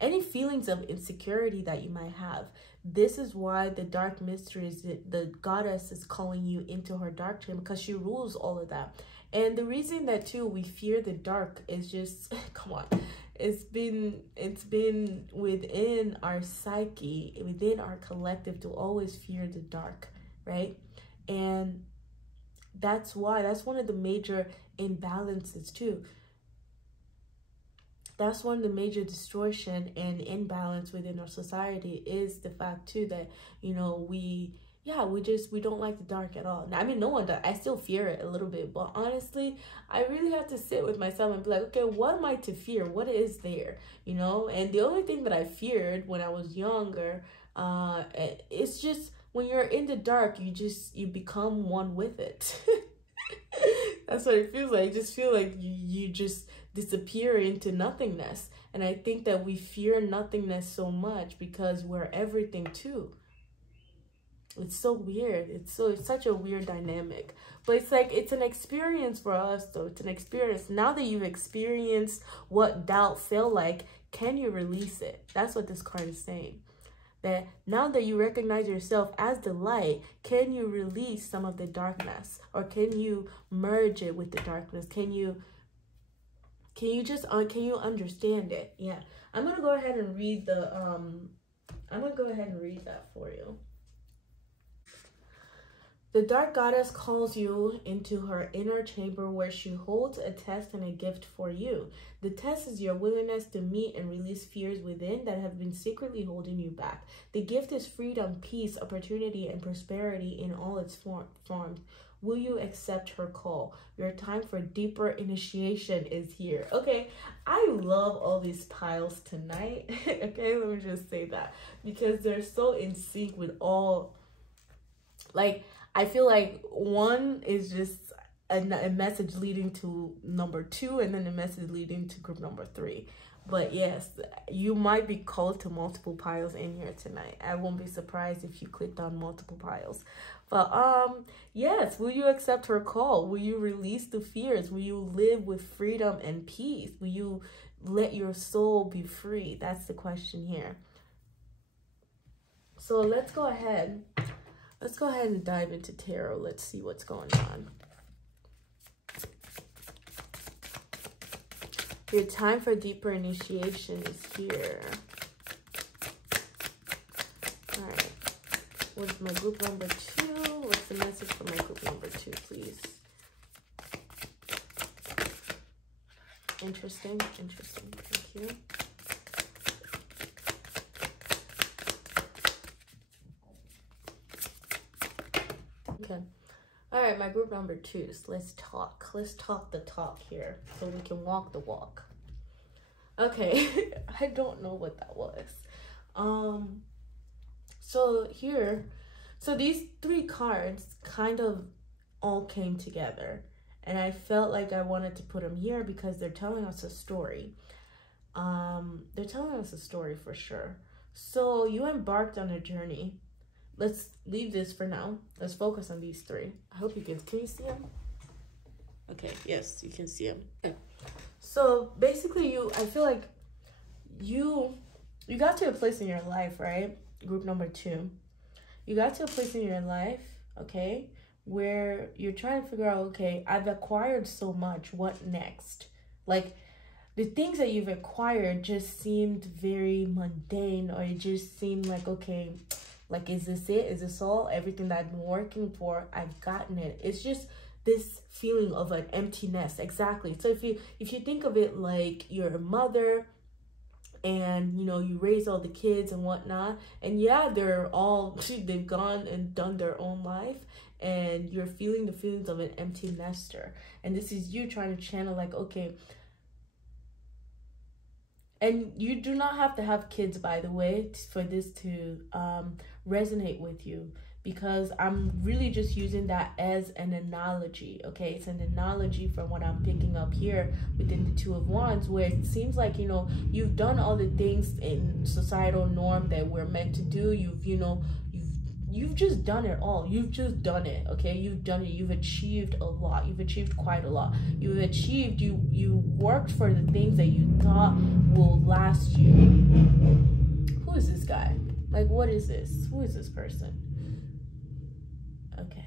any feelings of insecurity that you might have. This is why the dark mysteries, the goddess is calling you into her dark chamber, because she rules all of that. And the reason that too we fear the dark is just, come on, it's been within our psyche, within our collective, to always fear the dark, right? And that's why, that's one of the major imbalances too. That's one of the major distortion and imbalance within our society, is the fact too that, you know, we don't like the dark at all. Now, I mean, no one does. I still fear it a little bit, but honestly, I really have to sit with myself and be like, okay, what am I to fear? What is there, you know? And the only thing that I feared when I was younger, it's just when you're in the dark, you become one with it. That's what it feels like. I just feel like you just disappear into nothingness. And I think that we fear nothingness so much because we're everything too. It's so weird. It's such a weird dynamic. But it's like, it's an experience for us though. It's an experience. Now that you've experienced what doubt felt like, can you release it? That's what this card is saying. That now that you recognize yourself as the light, can you release some of the darkness? Or can you merge it with the darkness? Can you understand it? Yeah. I'm going to go ahead and read that for you. The dark goddess calls you into her inner chamber where she holds a test and a gift for you. The test is your willingness to meet and release fears within that have been secretly holding you back. The gift is freedom, peace, opportunity, and prosperity in all its forms. Will you accept her call? Your time for deeper initiation is here. Okay, I love all these piles tonight. Okay, let me just say that, because they're so in sync with all, like, I feel like one is just a message leading to number 2, and then a message leading to group number 3. But yes, you might be called to multiple piles in here tonight. I won't be surprised if you clicked on multiple piles. But yes, will you accept her call? Will you release the fears? Will you live with freedom and peace? Will you let your soul be free? That's the question here. So let's go ahead. Let's go ahead and dive into tarot. Let's see what's going on. Your time for deeper initiation is here. All right. What's my group number 2? What's the message for my group number 2, please? Interesting. Interesting. Thank you. Okay. All right, my group number 2s. Let's talk. Let's talk the talk here so we can walk the walk. Okay. I don't know what that was. So here, so these 3 cards kind of all came together, and I felt like I wanted to put them here because they're telling us a story. They're telling us a story for sure. So you embarked on a journey. Let's leave this for now. Let's focus on these 3. I hope you can you see them? Okay, yes, you can see him. Okay. So basically I feel like you got to a place in your life, right? Group number 2. You got to a place in your life, okay, where you're trying to figure out, okay, I've acquired so much, what next? Like, the things that you've acquired just seemed very mundane, or it just seemed like, okay, like, is this it? Is this all? Everything that I've been working for, I've gotten it. It's just this feeling of an emptiness. Exactly. So if you think of it like you're a mother, and you know, you raise all the kids and whatnot, and yeah, they've gone and done their own life, and you're feeling the feelings of an empty nester. And this is you trying to channel, like, okay, and you do not have to have kids, by the way, for this to resonate with you, because I'm really just using that as an analogy, okay? It's an analogy from what I'm picking up here within the Two of Wands, where it seems like, you know, you've done all the things in societal norm that we're meant to do. You've just done it all. You've just done it, okay? You've done it. You've achieved a lot. You've achieved quite a lot. You've achieved, you worked for the things that you thought will last you. Who is this guy? Like, what is this? Who is this person? Okay.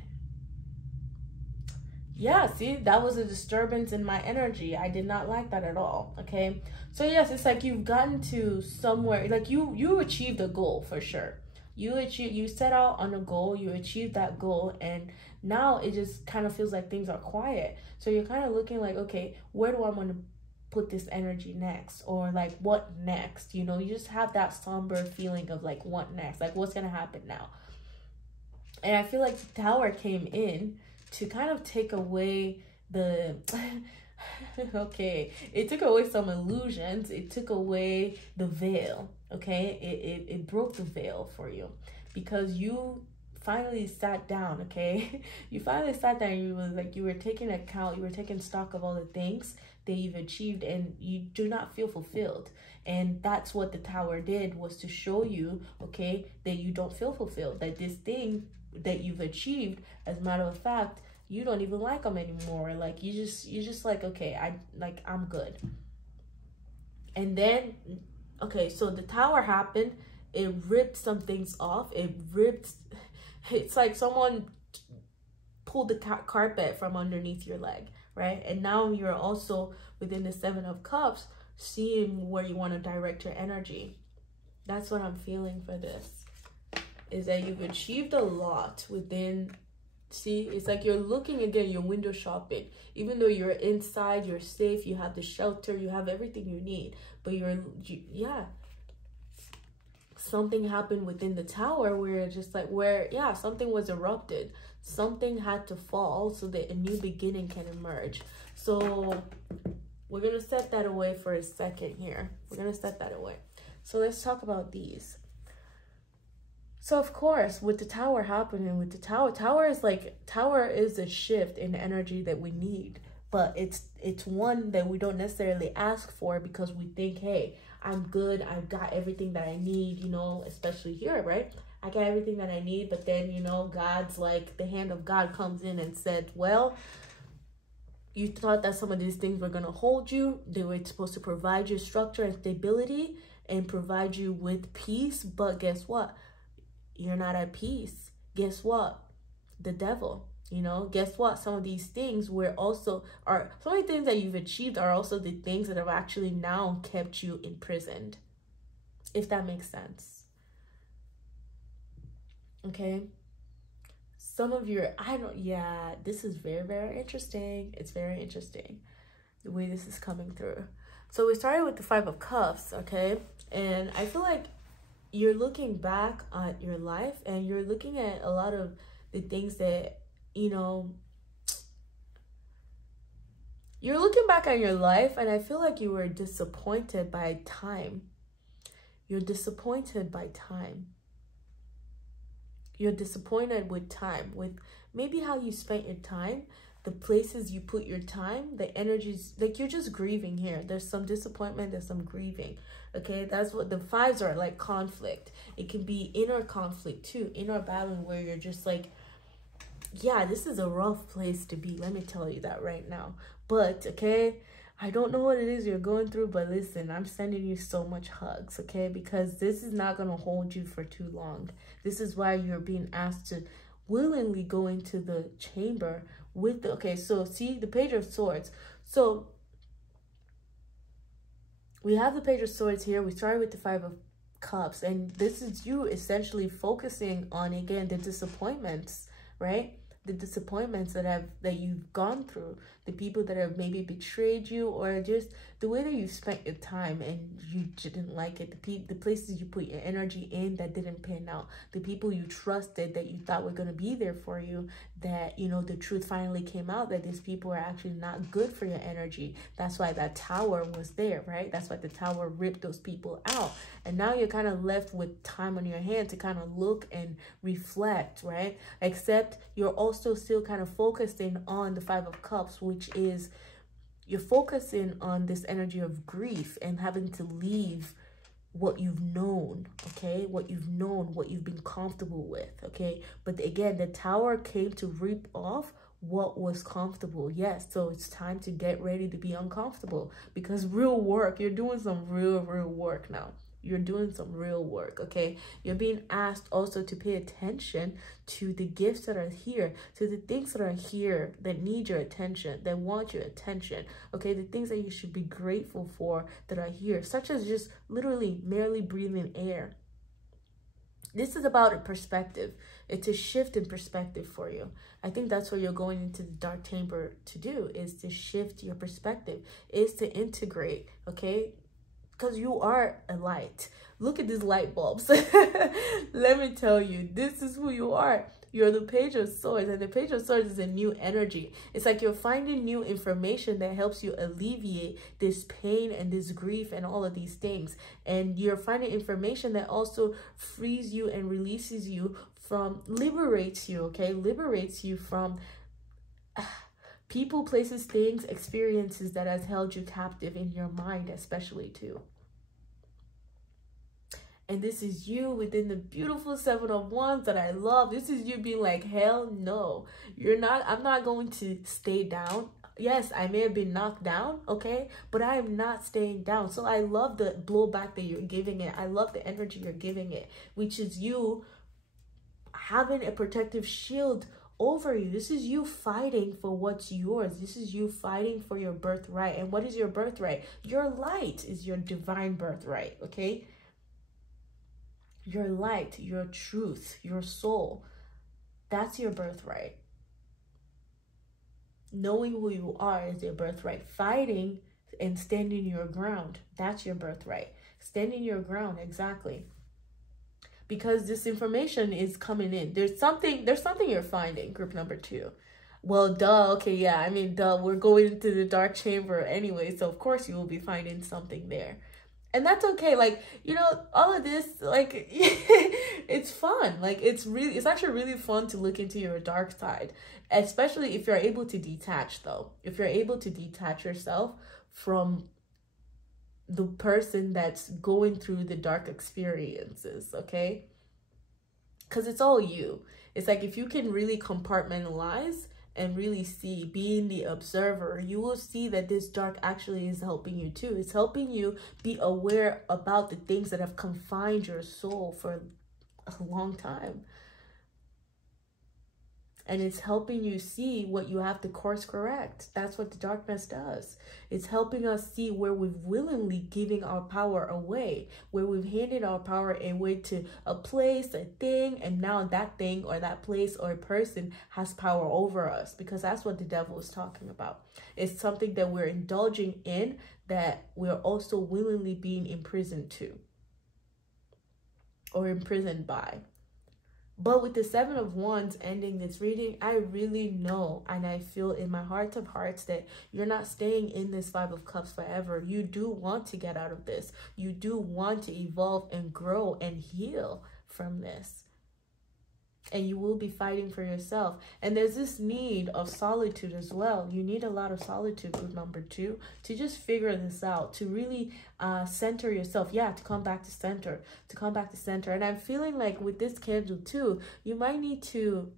Yeah, see, that was a disturbance in my energy. I did not like that at all, okay? So yes, it's like you've gotten to somewhere, like you achieved a goal for sure. You set out on a goal, you achieved that goal, and now it just kind of feels like things are quiet. So you're kind of looking like, okay, where do I want to put this energy next? Or like, what next? You know, you just have that somber feeling of like, what next? Like, what's gonna happen now? And I feel like the Tower came in to kind of take away the okay, it took away some illusions. It took away the veil, okay? It broke the veil for you, because you finally sat down, okay? You finally sat down, and you were taking account, you were taking stock of all the things that you've achieved, and you do not feel fulfilled. And that's what the Tower did, was to show you, okay, that you don't feel fulfilled, that this thing that you've achieved, as a matter of fact, you don't even like them anymore. Like, you're just like, okay, I'm good. And then, okay, so the Tower happened. It ripped some things off. It's like someone pulled the carpet from underneath your leg, right? And now you're also within the Seven of Cups, seeing where you want to direct your energy. That's what I'm feeling for this, is that you've achieved a lot within. See, it's like you're looking again, you're window shopping. Even though you're inside, you're safe, you have the shelter, you have everything you need. But yeah, something happened within the Tower where it's just like, yeah, something was erupted. Something had to fall so that a new beginning can emerge. So we're going to set that away for a second here. We're going to set that away. So let's talk about these. So of course, with the Tower happening, with the Tower is a shift in energy that we need, but it's one that we don't necessarily ask for, because we think, hey, I'm good, I've got everything that I need, you know, especially here, right? I got everything that I need, but then, you know, God's like, the hand of God comes in and said, well, you thought that some of these things were going to hold you. They were supposed to provide you structure and stability and provide you with peace, but guess what? You're not at peace. Guess what? The devil, you know, guess what? Some of these things some of the things that you've achieved are also the things that have actually now kept you imprisoned, if that makes sense. Okay. Some of your, yeah, this is very, very interesting. It's very interesting the way this is coming through. So we started with the Five of Cups, okay? And I feel like you're looking back at your life, and you're looking at a lot of the things that, you know, you're looking back at your life, and I feel like you were disappointed by time. You're disappointed by time. You're disappointed with time, with maybe how you spent your time, the places you put your time, the energies, like you're just grieving here. There's some disappointment, there's some grieving. Okay, that's what the fives are, like conflict. It can be inner conflict too, inner battling, where you're just like, yeah, this is a rough place to be. Let me tell you that right now. But, okay, I don't know what it is you're going through, but listen, I'm sending you so much hugs, okay? Because this is not going to hold you for too long. This is why you're being asked to willingly go into the chamber with the, okay, so see the Page of Swords. So we have the Page of Swords here. We started with the Five of Cups, and this is you essentially focusing on, again, the disappointments, right? The disappointments that you've gone through, the people that have maybe betrayed you, or just the way that you spent your time and you didn't like it, the places you put your energy in that didn't pan out, the people you trusted that you thought were going to be there for you, that, you know, the truth finally came out that these people are actually not good for your energy. That's why that tower was there, right? That's why the tower ripped those people out. And now you're kind of left with time on your hand to kind of look and reflect, right? Except you're also still kind of focusing on the Five of Cups, which is you're focusing on this energy of grief and having to leave what you've known, okay? What you've known, what you've been comfortable with, okay? But again, the tower came to reap off what was comfortable. Yes, so it's time to get ready to be uncomfortable, because real work, you're doing some real work now. You're doing some real work, okay? You're being asked also to pay attention to the gifts that are here, to the things that are here that need your attention, that want your attention, okay? The things that you should be grateful for that are here, such as just literally merely breathing air. This is about a perspective. It's a shift in perspective for you. I think that's what you're going into the dark chamber to do, is to shift your perspective, is to integrate, okay? Because you are a light. Look at these light bulbs. Let me tell you, this is who you are. You're the Page of Swords, and the Page of Swords is a new energy. It's like you're finding new information that helps you alleviate this pain and this grief and all of these things. And you're finding information that also frees you and releases you from, liberates you, okay? Liberates you from people, places, things, experiences that has held you captive in your mind, especially too. And this is you within the beautiful Seven of Wands that I love. This is you being like, hell no, you're not, I'm not going to stay down. Yes, I may have been knocked down, okay, but I am not staying down. So I love the blowback that you're giving it. I love the energy you're giving it, which is you having a protective shield over you. This is you fighting for what's yours. This is you fighting for your birthright. And what is your birthright? Your light is your divine birthright, okay? Your light, your truth, your soul, that's your birthright. Knowing who you are is your birthright. Fighting and standing your ground, that's your birthright. Standing your ground, exactly. Because this information is coming in. There's something you're finding, group number 2. Well, duh, okay, yeah, I mean, duh, we're going into the dark chamber anyway, so of course you will be finding something there. And that's okay. Like, you know, all of this, like, it's fun. Like, it's actually really fun to look into your dark side, especially if you're able to detach, though. If you're able to detach yourself from the person that's going through the dark experiences, okay? Because it's all you. It's like if you can really compartmentalize and really see, being the observer, you will see that this dark actually is helping you too. It's helping you be aware about the things that have confined your soul for a long time. And it's helping you see what you have to course correct. That's what the darkness does. It's helping us see where we've willingly giving our power away, where we've handed our power away to a place, a thing, and now that thing or that place or a person has power over us, because that's what the devil is talking about. It's something that we're indulging in that we're also willingly being imprisoned to or imprisoned by. But with the Seven of Wands ending this reading, I really know and I feel in my heart of hearts that you're not staying in this Five of Cups forever. You do want to get out of this. You do want to evolve and grow and heal from this. And you will be fighting for yourself. And there's this need of solitude as well. You need a lot of solitude, group number 2, to just figure this out, to really center yourself. Yeah, to come back to center, And I'm feeling like with this candle too, you might need to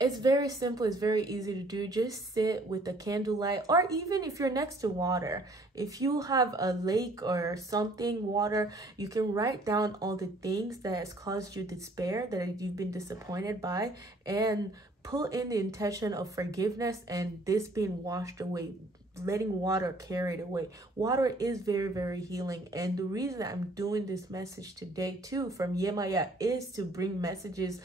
It's very simple. It's very easy to do. Just sit with the candlelight, or even if you're next to water, if you have a lake or something, water, you can write down all the things that has caused you despair, that you've been disappointed by, and put in the intention of forgiveness and this being washed away, letting water carry it away. Water is very, very healing. And the reason I'm doing this message today too from YÈMÀYÁ is to bring messages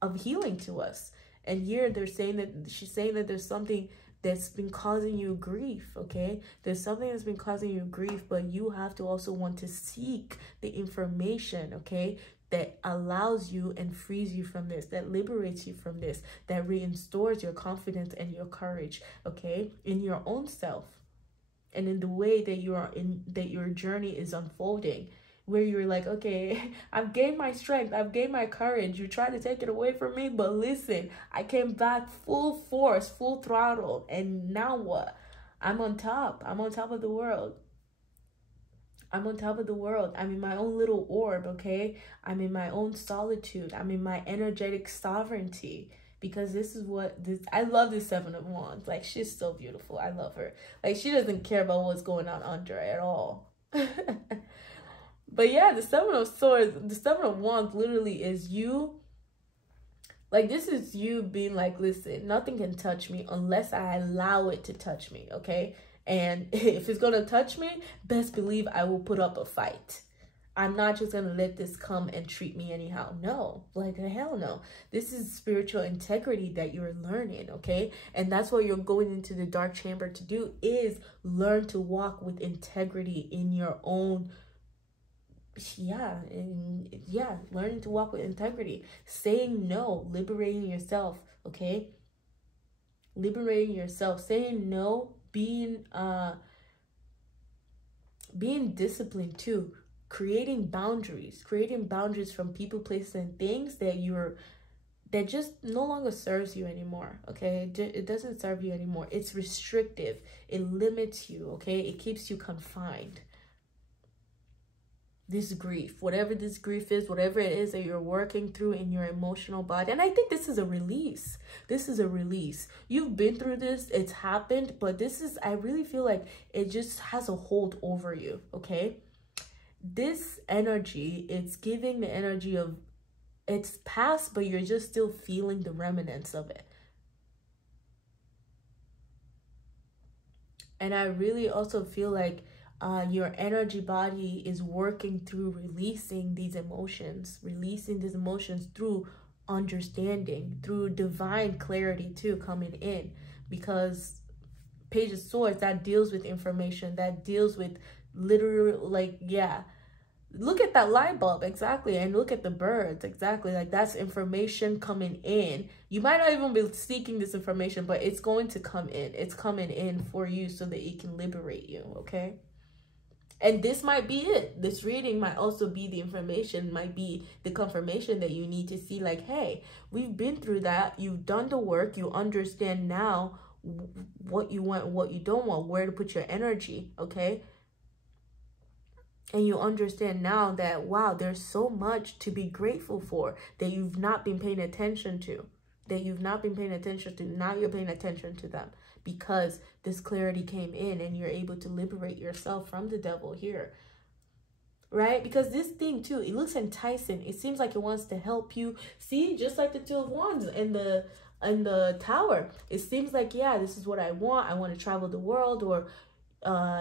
of healing to us. And here they're saying that she's saying that there's something that's been causing you grief, okay? There's something that's been causing you grief, but you have to also want to seek the information, okay, that allows you and frees you from this, that liberates you from this, that restores your confidence and your courage, okay, in your own self and in the way that you are in, that your journey is unfolding, where you're like, okay, I've gained my strength, I've gained my courage, you try to take it away from me, but listen, I came back full force, full throttle, and now what? I'm on top of the world. I'm on top of the world. I'm in my own little orb, okay? I'm in my own solitude. I'm in my energetic sovereignty. Because this is what this, I love this Seven of Wands. Like, she's so beautiful. I love her. Like, she doesn't care about what's going on under at all. But yeah, the Seven of Swords, the Seven of Wands literally is you. Like, this is you being like, listen, nothing can touch me unless I allow it to touch me, okay? And if it's going to touch me, best believe I will put up a fight. I'm not just going to let this come and treat me anyhow. No, like hell no. This is spiritual integrity that you're learning, okay? And that's what you're going into the dark chamber to do, is learn to walk with integrity in your own, learning to walk with integrity, saying no, liberating yourself, okay? Liberating yourself, saying no, being disciplined too, creating boundaries from people, places, and things that just no longer serves you anymore, okay? It doesn't serve you anymore. It's restrictive. It limits you, okay? It keeps you confined. This grief, whatever this grief is, whatever it is that you're working through in your emotional body. And I think this is a release. This is a release. You've been through this. It's happened. But this is, I really feel like it just has a hold over you, okay? This energy, it's giving the energy of it's past, but you're just still feeling the remnants of it. And I really also feel like your energy body is working through releasing these emotions through understanding, through divine clarity too coming in, because Page of Swords, that deals with information, that deals with literal, like, yeah, look at that light bulb, exactly, and look at the birds, exactly, like that's information coming in. You might not even be seeking this information, but it's going to come in. It's coming in for you so that it can liberate you, okay? And this might be it. This reading might also be the information, might be the confirmation that you need to see, like, hey, we've been through that. You've done the work. You understand now what you want, what you don't want, where to put your energy, okay? And you understand now that, wow, there's so much to be grateful for that you've not been paying attention to, Now you're paying attention to them, because this clarity came in and you're able to liberate yourself from the devil here, right? Because this thing too, it looks enticing. It seems like it wants to help you. See, just like the Two of Wands and the Tower, it seems like, yeah, this is what I want to travel the world, or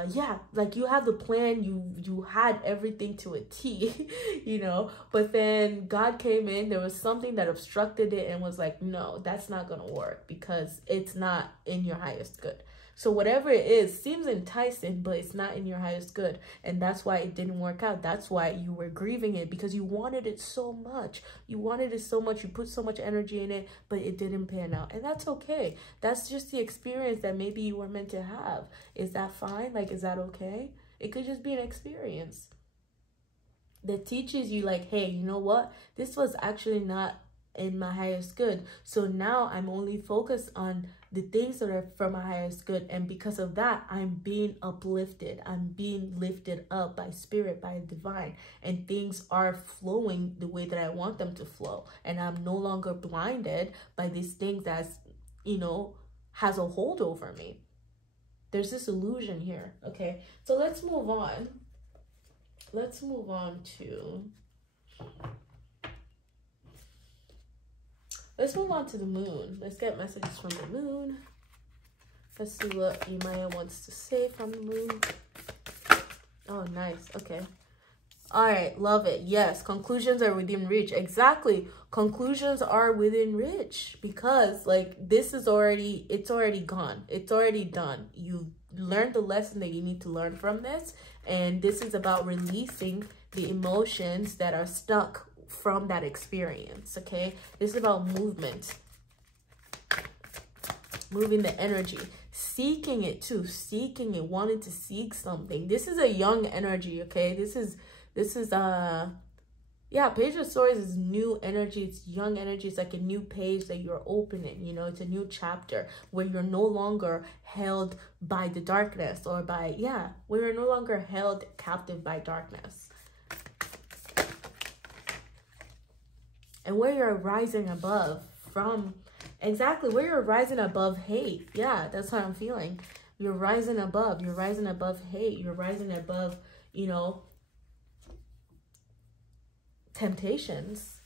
yeah, like you have the plan, you had everything to a T, you know, but then God came in, there was something that obstructed it and was like, no, that's not gonna work because it's not in your highest good. So whatever it is seems enticing, but it's not in your highest good. And that's why it didn't work out. That's why you were grieving it, because you wanted it so much. You wanted it so much. You put so much energy in it, but it didn't pan out. And that's okay. That's just the experience that maybe you were meant to have. Is that fine? Like, is that okay? It could just be an experience that teaches you, like, hey, you know what? This was actually not in my highest good. So now I'm only focused on the things that are for my highest good. And because of that, I'm being uplifted. I'm being lifted up by spirit, by divine, and things are flowing the way that I want them to flow. And I'm no longer blinded by these things that's, you know, has a hold over me. There's this illusion here. Okay, so let's move on. Let's move on to the moon. Let's get messages from the moon. Let's see what YèMàYÁ wants to say from the moon. Oh, nice. Okay. All right. Love it. Yes. Conclusions are within reach. Exactly. Conclusions are within reach because like this is already, it's already gone. It's already done. You learned the lesson that you need to learn from this. And this is about releasing the emotions that are stuck from that experience. Okay, this is about movement, moving the energy, seeking it too, seeking it, wanting to seek something. This is a young energy. Okay, this is yeah, Page of Swords is new energy. It's young energy. It's like a new page that you're opening, you know. It's a new chapter where you're no longer held by the darkness, or by, yeah, where you're no longer held captive by darkness. And where you're rising above from, exactly, where you're rising above hate. Yeah, that's how I'm feeling. You're rising above. You're rising above hate. You're rising above, you know, temptations,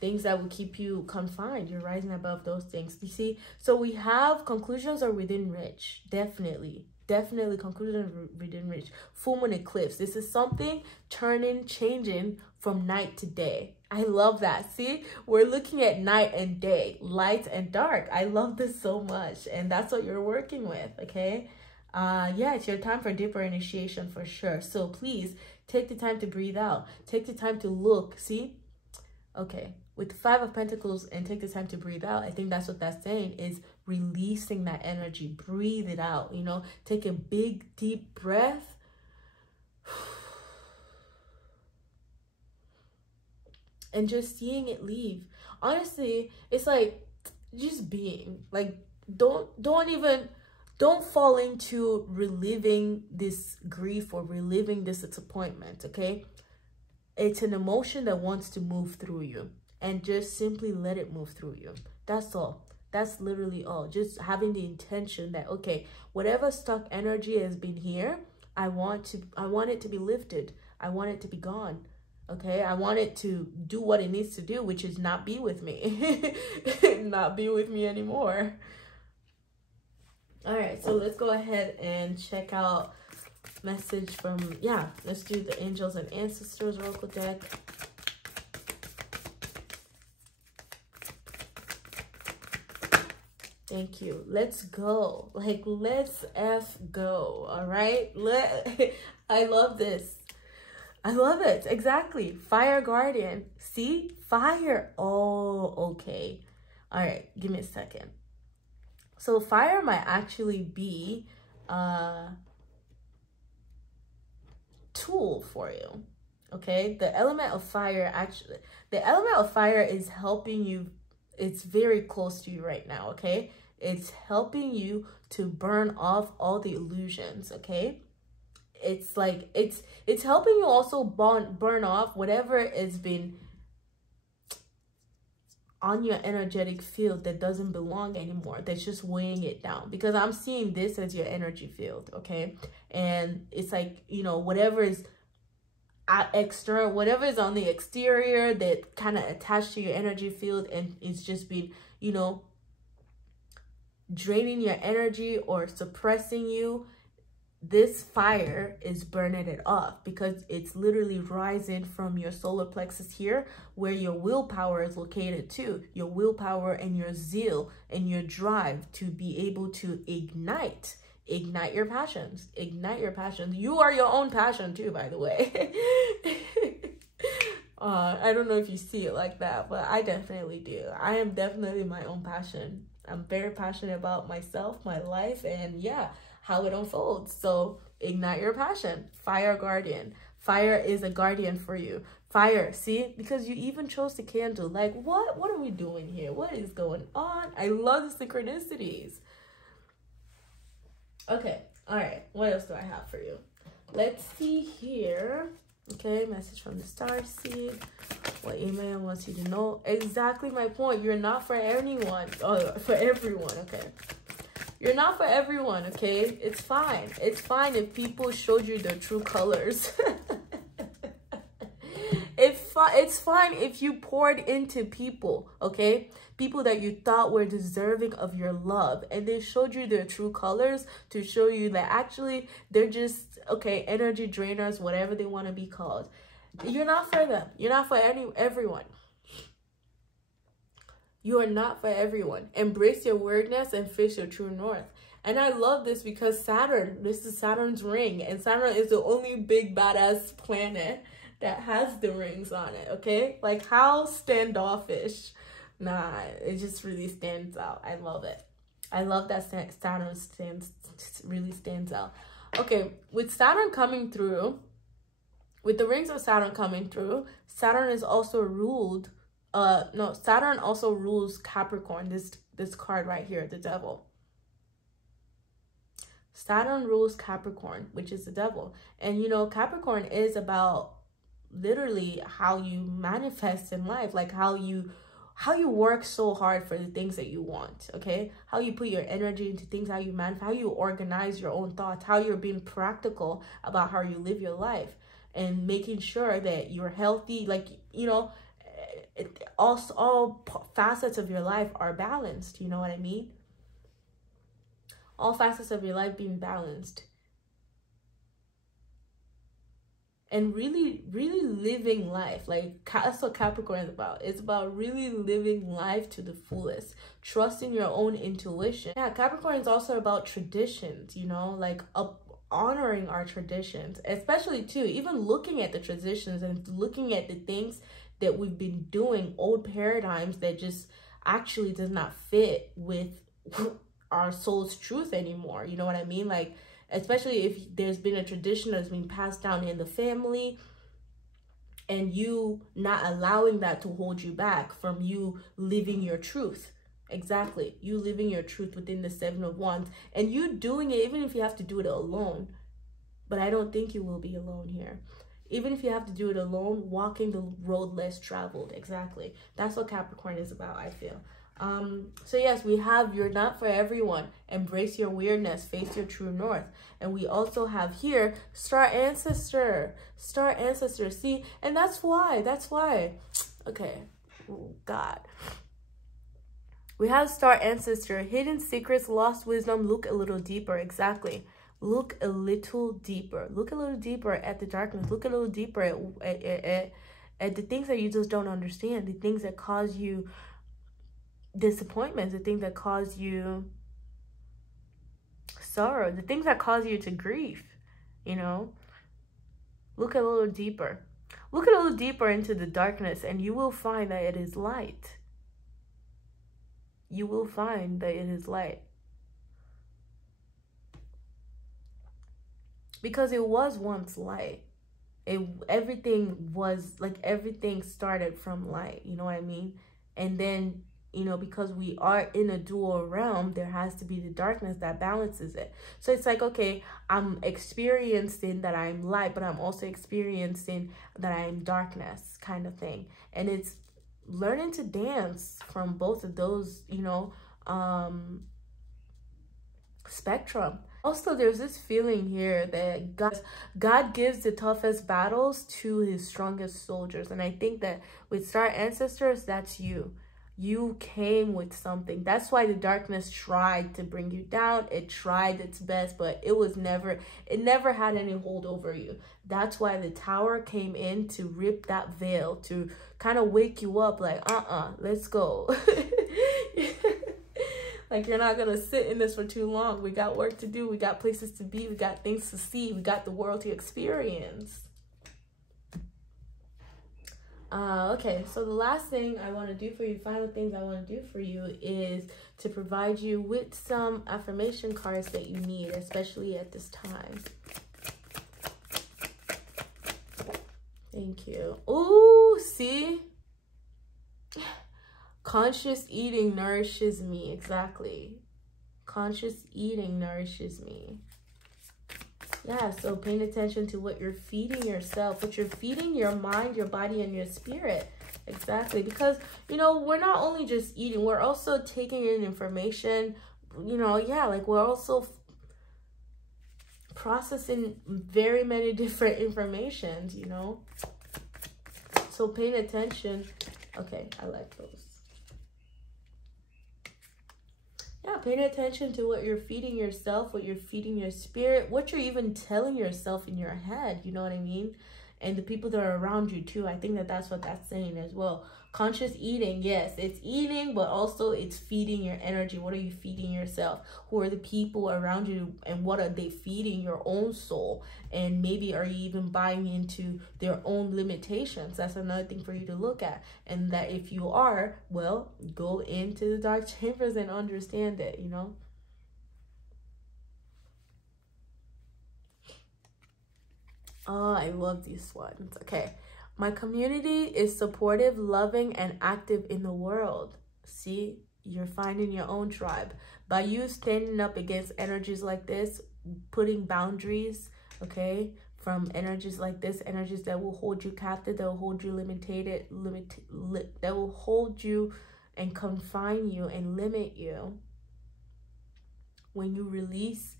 things that will keep you confined. You're rising above those things. You see, so we have conclusions are within reach. Definitely conclusions are within reach. Full moon eclipse. This is something turning, changing from night to day. I love that. See, we're looking at night and day, light and dark. I love this so much, and that's what you're working with. Okay, yeah, it's your time for deeper initiation for sure. So please take the time to breathe out. Take the time to look. See, okay, with the 5 of Pentacles and take the time to breathe out. I think that's what that's saying, is releasing that energy. Breathe it out. You know, take a big deep breath. And just seeing it leave. Honestly, it's like just being like, don't fall into reliving this grief or reliving this disappointment. Okay, it's an emotion that wants to move through you, and just simply let it move through you. That's all. That's literally all. Just having the intention that, okay, whatever stuck energy has been here, I want it to be lifted. I want it to be gone. Okay, I want it to do what it needs to do, which is not be with me. Not be with me anymore. All right, so let's go ahead and check out message from, yeah, let's do the Angels and Ancestors Oracle deck. Thank you. Let's go. Like, let's go. All right. I love this. I love it. Exactly. Fire Guardian. See? Fire. Oh, okay. All right. Give me a second. So fire might actually be a tool for you. Okay? The element of fire is helping you. It's very close to you right now. Okay? It's helping you to burn off all the illusions. Okay? It's like it's helping you also burn off whatever has been on your energetic field that doesn't belong anymore, that's just weighing it down. Because I'm seeing this as your energy field. Okay, and it's like, you know, whatever is external, whatever is on the exterior that kind of attached to your energy field, and it's just been, you know, draining your energy or suppressing you. This fire is burning it off, because it's literally rising from your solar plexus here, where your willpower is located too. Your willpower and your zeal and your drive to be able to ignite your passions. Ignite your passions. You are your own passion too, by the way. I don't know if you see it like that, but I definitely do. I am definitely my own passion. I'm very passionate about myself, my life, and yeah, how it unfolds. So ignite your passion. Fire Guardian. Fire is a guardian for you. Fire, see? Because you even chose the candle. Like, what are we doing here? What is going on? I love the synchronicities. Okay, all right. What else do I have for you? Let's see here. Okay, message from the star seed. What YèMàYÁ wants you to know. Exactly my point. You're not for anyone. Oh, for everyone, okay. You're not for everyone, okay? It's fine. It's fine if people showed you their true colors. It's fine if you poured into people, okay? People that you thought were deserving of your love, and they showed you their true colors to show you that actually they're just, okay, energy drainers, whatever they want to be called. You're not for them. You're not for everyone. You are not for everyone. Embrace your weirdness and face your true north. And I love this because Saturn, this is Saturn's ring, and Saturn is the only big badass planet that has the rings on it, okay? Like, how standoffish. Nah, it just really stands out. I love it. I love that Saturn really stands out. Okay, with Saturn coming through, with the rings of Saturn coming through, Saturn is also ruled, Saturn also rules Capricorn, this card right here, the devil. Saturn rules Capricorn, which is the devil. And you know, Capricorn is about literally how you manifest in life, like how you work so hard for the things that you want, okay? How you put your energy into things, how you manifest, how you organize your own thoughts, how you're being practical about how you live your life and making sure that you're healthy, like, you know, all facets of your life are balanced, you know what I mean? All facets of your life being balanced. And really living life. Like, that's what Capricorn is about. It's about really living life to the fullest. Trusting your own intuition. Yeah, Capricorn is also about traditions, you know, like honoring our traditions. Especially, too, even looking at the traditions and looking at the things that we've been doing, old paradigms that just actually does not fit with our soul's truth anymore. You know what I mean? Like, especially if there's been a tradition that's been passed down in the family and you not allowing that to hold you back from you living your truth. Exactly. You living your truth within the Seven of Wands and you doing it, even if you have to do it alone. But I don't think you will be alone here. Even if you have to do it alone, walking the road less traveled. Exactly. That's what Capricorn is about, I feel. So yes, we have you're not for everyone. Embrace your weirdness. Face your true north. And we also have here star ancestor. Star ancestor. See, and that's why. Okay. Oh, God. We have star ancestor. Hidden secrets, lost wisdom. Look a little deeper. Exactly. Look a little deeper. Look a little deeper at the darkness. Look a little deeper at the things that you just don't understand. The things that cause you disappointments, the things that cause you sorrow, the things that cause you to grieve, you know. Look a little deeper. Look a little deeper into the darkness and you will find that it is light. You will find that it is light. Because it was once light. Everything was like, everything started from light, you know what I mean? And then, you know, because we are in a dual realm, there has to be the darkness that balances it. So it's like, okay, I'm experiencing that I'm light, but I'm also experiencing that I'm darkness kind of thing. And it's learning to dance from both of those, you know, spectrum. Also, there's this feeling here that God gives the toughest battles to his strongest soldiers. And I think that with star ancestors, that's you. You came with something. That's why the darkness tried to bring you down. It tried its best, but it never had any hold over you. That's why the tower came in to rip that veil, to kind of wake you up like, let's go. Like, you're not going to sit in this for too long. We got work to do. We got places to be. We got things to see. We got the world to experience. Okay, so the last thing I want to do for you, final things I want to do for you is to provide you with some affirmation cards that you need, especially at this time. Thank you. Oh, see? Conscious eating nourishes me. Exactly. Conscious eating nourishes me. Yeah, so paying attention to what you're feeding yourself, what you're feeding your mind, your body, and your spirit. Exactly. Because, you know, we're not only just eating, we're also taking in information, you know, yeah, like we're also processing very many different informations, you know. So paying attention. Okay, I like those. Yeah, paying attention to what you're feeding yourself, what you're feeding your spirit, what you're even telling yourself in your head, you know what I mean? And the people that are around you too. I think that that's what that's saying as well. Conscious eating, yes, it's eating, but also it's feeding your energy. What are you feeding yourself? Who are the people around you, and what are they feeding your own soul? And maybe are you even buying into their own limitations? That's another thing for you to look at. And that if you are, well, go into the dark chambers and understand it, you know. Oh, I love these ones. Okay. My community is supportive, loving, and active in the world. See, you're finding your own tribe. By you standing up against energies like this, putting boundaries, okay, from energies like this, energies that will hold you captive, that will hold you that will hold you and confine you and limit you. When you release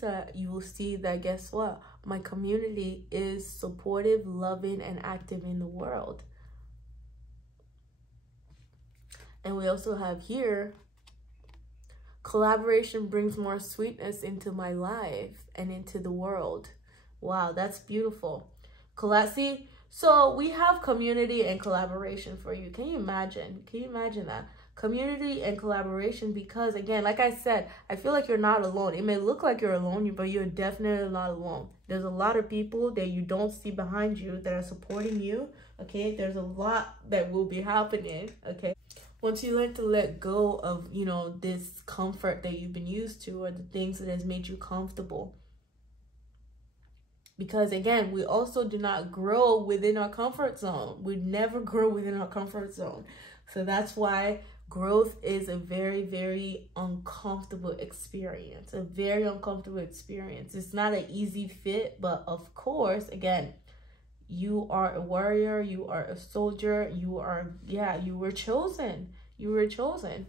that, you will see that, guess what? My community is supportive, loving, and active in the world. And we also have here, collaboration brings more sweetness into my life and into the world. Wow, that's beautiful. See, so we have community and collaboration for you. Can you imagine? Can you imagine that? Community and collaboration, because again, like I said, I feel like you're not alone. It may look like you're alone, but you're definitely not alone. There's a lot of people that you don't see behind you that are supporting you. Okay, there's a lot that will be happening. Okay, once you learn to let go of, you know, this comfort that you've been used to, or the things that has made you comfortable. Because again, we also do not grow within our comfort zone. We never grow within our comfort zone. So that's why growth is a very, very uncomfortable experience. A very uncomfortable experience. It's not an easy fit, but of course, again, you are a warrior, you are a soldier, you are, yeah, you were chosen. You were chosen.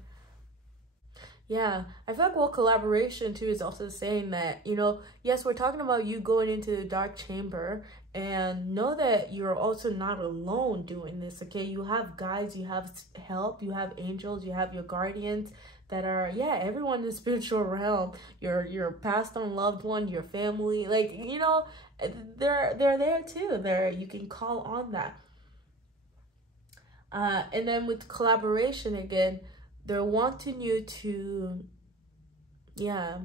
Yeah, I feel like, well, collaboration too is also saying that, you know, yes, we're talking about you going into the dark chamber, and know that you're also not alone doing this, okay? You have guides, you have help, you have angels, you have your guardians that are, yeah, everyone in the spiritual realm, your passed on loved one, your family, like, you know, they're there too. You can call on that. And then with collaboration again, they're wanting you to, yeah,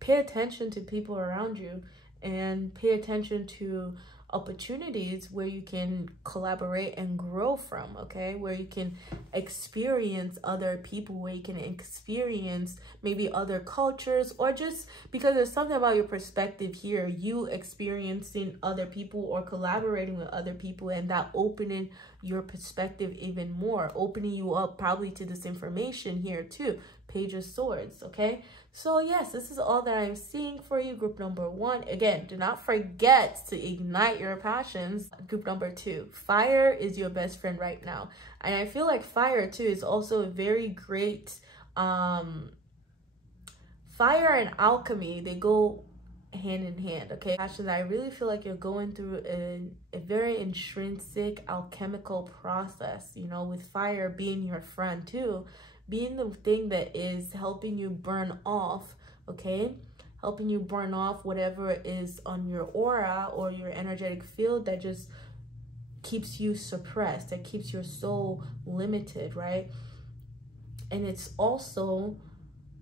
pay attention to people around you and pay attention to opportunities where you can collaborate and grow from, okay? Where you can experience other people, where you can experience maybe other cultures, or just because there's something about your perspective here, you experiencing other people or collaborating with other people, and that opening your perspective even more, opening you up probably to this information here too. Page of Swords, okay? So yes, this is all that I'm seeing for you, group number 1. Again, do not forget to ignite your passions. Group number 2, fire is your best friend right now. And I feel like fire too is also a very great, fire and alchemy, they go hand in hand, okay? Passions, I really feel like you're going through a very intrinsic alchemical process, you know, with fire being your friend too, being the thing that is helping you burn off, okay? Helping you burn off whatever is on your aura or your energetic field that just keeps you suppressed, that keeps your soul limited, right? And it's also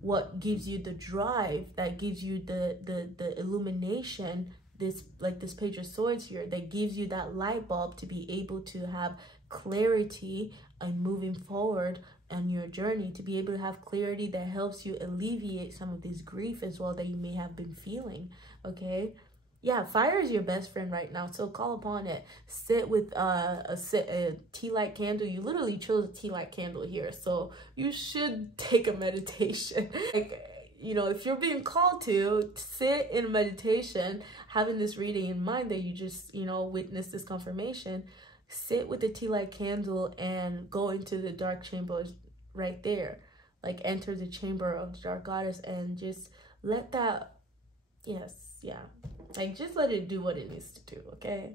what gives you the drive, that gives you the illumination, this, like this Page of Swords here, that gives you that light bulb to be able to have clarity and moving forward on your journey, to be able to have clarity that helps you alleviate some of this grief as well that you may have been feeling, okay? yeah, fire is your best friend right now, so call upon it. Sit with a tea light candle. You literally chose a tea light candle here, so you should take a meditation. Like, you know, if you're being called to sit in meditation, having this reading in mind that you just, you know, witnessed this confirmation, sit with the tea light candle and go into the dark chambers right there. Like, enter the chamber of the dark goddess and just let that, yes, yeah, like, just let it do what it needs to do, okay?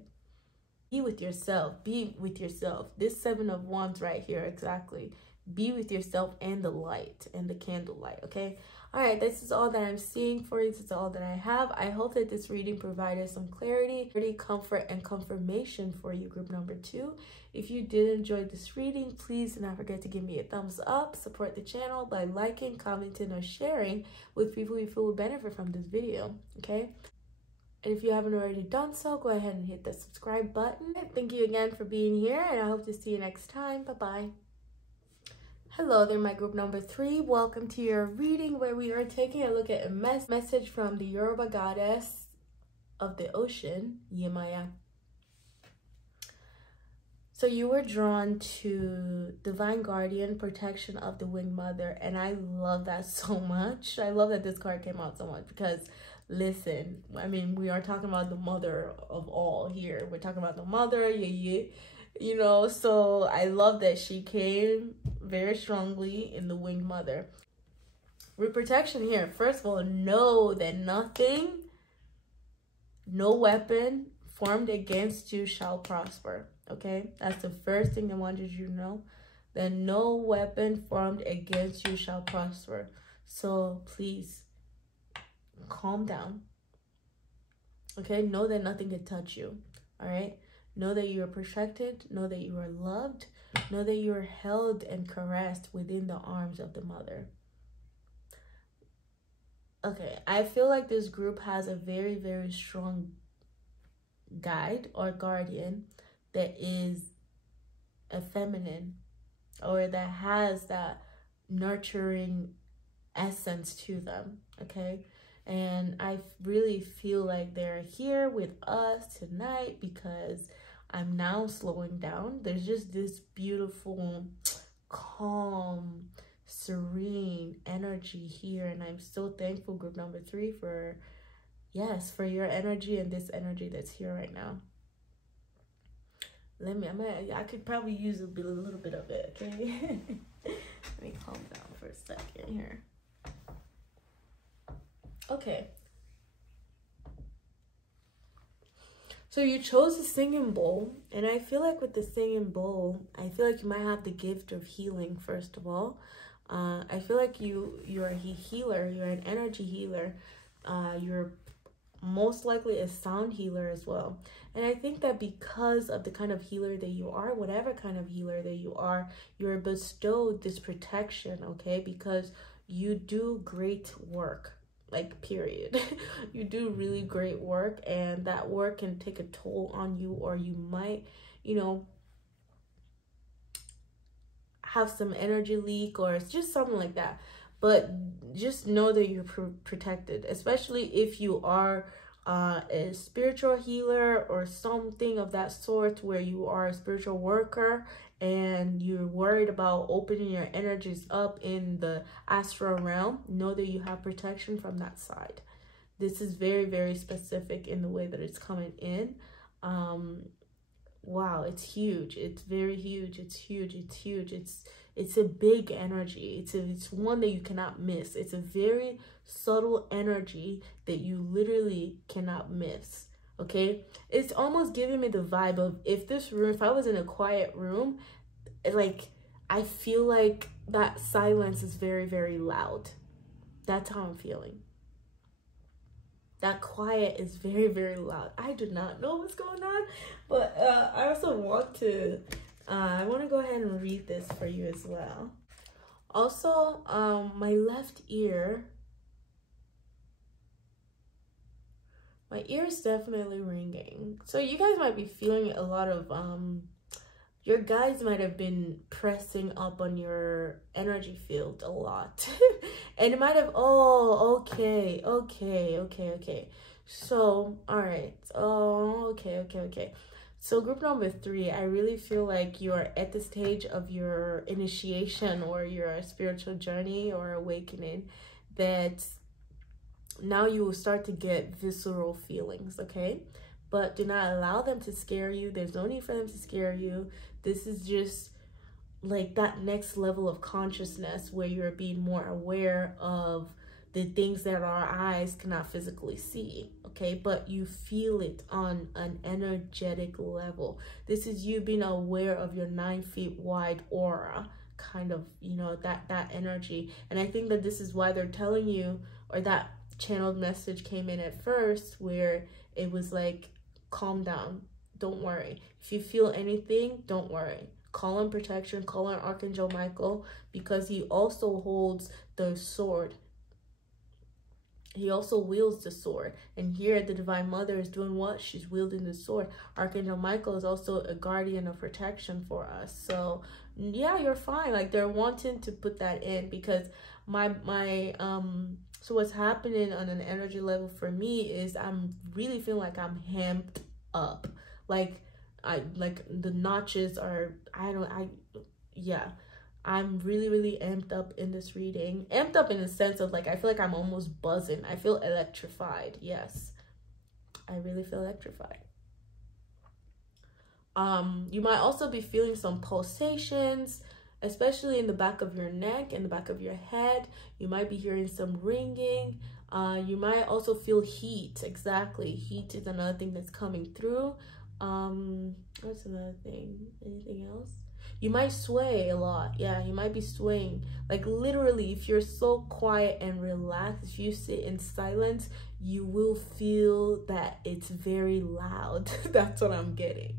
Be with yourself. Be with yourself. This Seven of Wands right here, exactly. Be with yourself and the light and the candlelight, okay? All right, this is all that I'm seeing for you. This is all that I have. I hope that this reading provided some clarity, comfort, and confirmation for you, group number 2. If you did enjoy this reading, please do not forget to give me a thumbs up. Support the channel by liking, commenting, or sharing with people you feel will benefit from this video, okay? And if you haven't already done so, go ahead and hit the subscribe button. Thank you again for being here, and I hope to see you next time. Bye-bye. Hello there, my group number 3. Welcome to your reading where we are taking a look at a message from the Yoruba goddess of the ocean, YÈMÀYÁ. So you were drawn to divine guardian, protection of the winged mother, and I love that so much. I love that this card came out so much because, listen, I mean, we are talking about the mother of all here. We're talking about the mother, you know, so I love that she came very strongly in the winged mother. With protection here, first of all, know that no weapon formed against you shall prosper, okay? That's the first thing I wanted you to know, that no weapon formed against you shall prosper. So please, calm down, okay? Know that nothing can touch you, all right? Know that you are protected. Know that you are loved. Know that you are held and caressed within the arms of the mother. Okay, I feel like this group has a very, very strong guide or guardian that is a feminine, or that has that nurturing essence to them, okay? And I really feel like they're here with us tonight because I'm now slowing down. There's just this beautiful, calm, serene energy here. And I'm so thankful, group number 3, for, yes, for your energy and this energy that's here right now. I could probably use a little bit of it, okay? Let me calm down for a second here. Okay. So you chose a singing bowl, and I feel like with the singing bowl, I feel like you might have the gift of healing, first of all. I feel like you're a healer, you're an energy healer. You're most likely a sound healer as well. And I think that because of the kind of healer that you are, whatever kind of healer that you are, you're bestowed this protection, okay? Because you do great work. Like, period. You do really great work, and that work can take a toll on you, or you might, you know, have some energy leak, or it's just something like that. But just know that you're protected, especially if you are a spiritual healer or something of that sort, where you are a spiritual worker and you're worried about opening your energies up in the astral realm. Know that you have protection from that side. This is very, very specific in the way that it's coming in. Wow, it's huge. It's very huge. It's huge. It's huge. It's a big energy. It's one that you cannot miss. It's a very subtle energy that you literally cannot miss. Okay, it's almost giving me the vibe of, if I was in a quiet room, like, I feel like that silence is very, very loud. That's how I'm feeling. That quiet is very, very loud. I do not know what's going on, but I also want to, I want to go ahead and read this for you as well. Also, my left ear, my ear is definitely ringing. So you guys might be feeling a lot of, your guides might have been pressing up on your energy field a lot. And it might have, oh, okay. So, all right. Oh, okay. So group number 3, I really feel like you're at the stage of your initiation or your spiritual journey or awakening, that now you will start to get visceral feelings, okay? But do not allow them to scare you. There's no need for them to scare you. This is just like that next level of consciousness where you're being more aware of the things that our eyes cannot physically see, okay? But you feel it on an energetic level. This is you being aware of your 9 feet wide aura, kind of, you know, that energy. And I think that this is why they're telling you, or that channeled message came in at first, where it was like, calm down, don't worry. If you feel anything, don't worry. Call on protection, call on Archangel Michael, because he also holds the sword. He also wields the sword. And here the Divine Mother is doing what? She's wielding the sword. Archangel Michael is also a guardian of protection for us. So yeah, you're fine. Like, they're wanting to put that in, because so what's happening on an energy level for me is I'm really feeling like I'm hamped up. Like the notches are, I'm really amped up in this reading. Amped up in the sense of, like, I feel like I'm almost buzzing. I feel electrified. Yes, I really feel electrified. You might also be feeling some pulsations, especially in the back of your neck and the back of your head. You might be hearing some ringing. You might also feel heat. Exactly, heat is another thing that's coming through. What's another thing? Anything else? You might sway a lot. Yeah, you might be swaying. Like, literally, if you're so quiet and relaxed, if you sit in silence, you will feel that it's very loud. That's what I'm getting.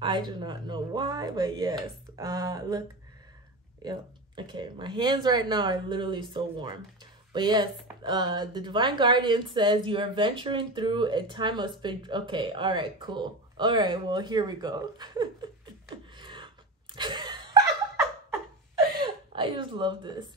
I do not know why, but yes. Look. Yep. Okay, my hands right now are literally so warm. But yes, the Divine Guardian says you are venturing through a time of okay, all right, cool. All right, well, here we go. I just love this.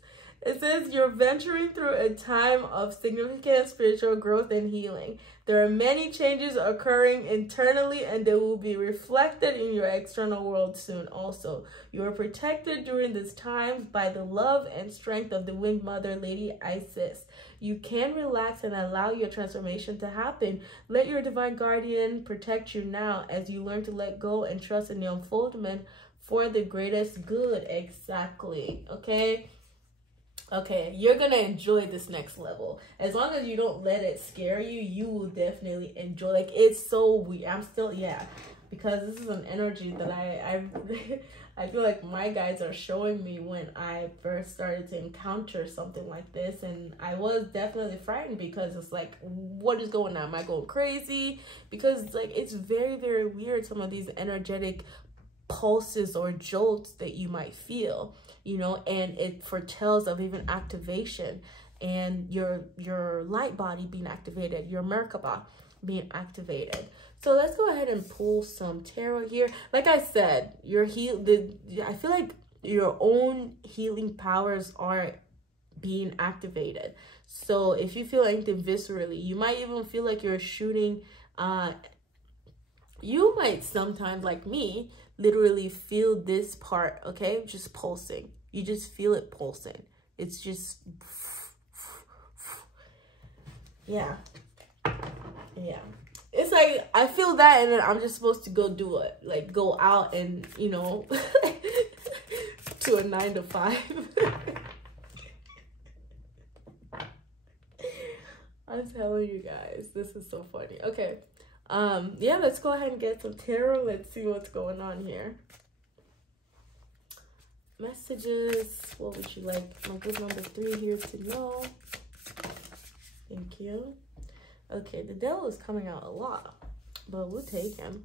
It says you're venturing through a time of significant spiritual growth and healing. There are many changes occurring internally, and they will be reflected in your external world soon also. You are protected during this time by the love and strength of the Winged Mother, Lady Isis. You can relax and allow your transformation to happen. Let your Divine Guardian protect you now as you learn to let go and trust in the unfoldment for the greatest good. Exactly. Okay, you're gonna enjoy this next level. As long as you don't let it scare you, you will definitely enjoy. Like, it's so weird. I'm still, yeah, because this is an energy that I feel like my guides are showing me when I first started to encounter something like this. And I was definitely frightened, because it's like, what is going on? Am I going crazy? Because it's like, it's very weird, some of these energetic pulses or jolts that you might feel, you know, and it foretells of even activation, and your light body being activated, your Merkaba being activated. So let's go ahead and pull some tarot here. Like I said, I feel like your own healing powers are being activated. So if you feel anything viscerally, you might even feel like you're shooting. You might sometimes, like me, literally feel this part, okay, just pulsing. You just feel it pulsing. It's just, yeah. It's like, I feel that, and then I'm just supposed to go do it. Like, go out and, you know, to a 9 to 5. I'm telling you guys, this is so funny. Okay. Yeah, let's go ahead and get some tarot. Let's see what's going on here. Messages. What would you like my group number 3 here to know? Thank you. Okay, the devil is coming out a lot, but we'll take him.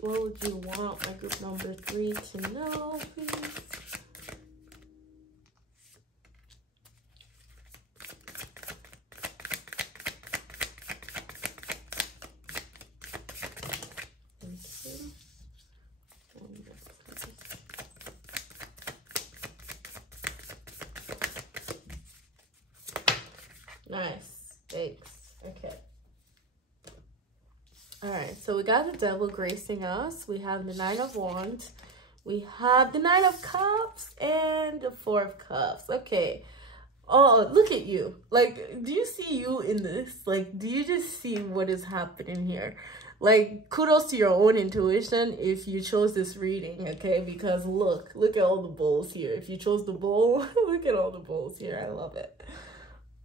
What would you want my group number 3 to know, please? Nice. Thanks. got the devil gracing us. We have the 9 of Wands. We have the 9 of Cups and the 4 of Cups. Okay. Oh, look at you. Like, do you see you in this? Like, do you just see what is happening here? Like, kudos to your own intuition if you chose this reading, okay? Because look at all the bowls here. If you chose the bowl, look at all the bowls here. I love it.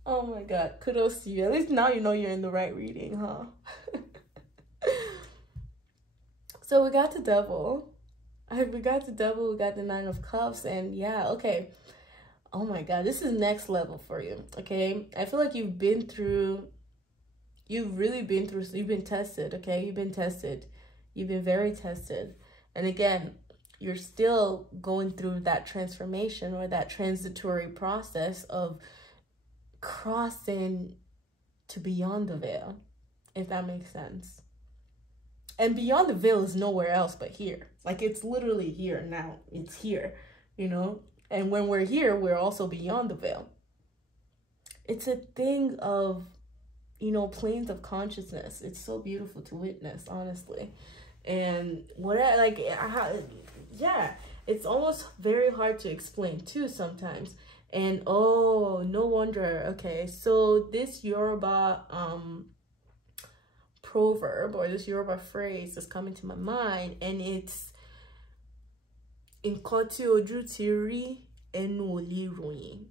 Oh my God, kudos to you. At least now you know you're in the right reading, huh? So we got the devil. We got the devil, we got the 9 of Cups, and yeah, okay. Oh my God, this is next level for you, okay? I feel like you've been through, you've been tested, okay? You've been tested. You've been very tested. And again, you're still going through that transformation or that transitory process of crossing to beyond the veil, if that makes sense. And beyond the veil is nowhere else but here. Like, it's literally here now. It's here, you know? And when we're here, we're also beyond the veil. It's a thing of, you know, planes of consciousness. It's so beautiful to witness, honestly. And yeah, it's almost very hard to explain too sometimes. And oh, no wonder. Okay, so this Yoruba proverb or this Yoruba phrase is coming to my mind, and it's "Nkan tí ojú ti rí, ẹnu ò lè ròyìn."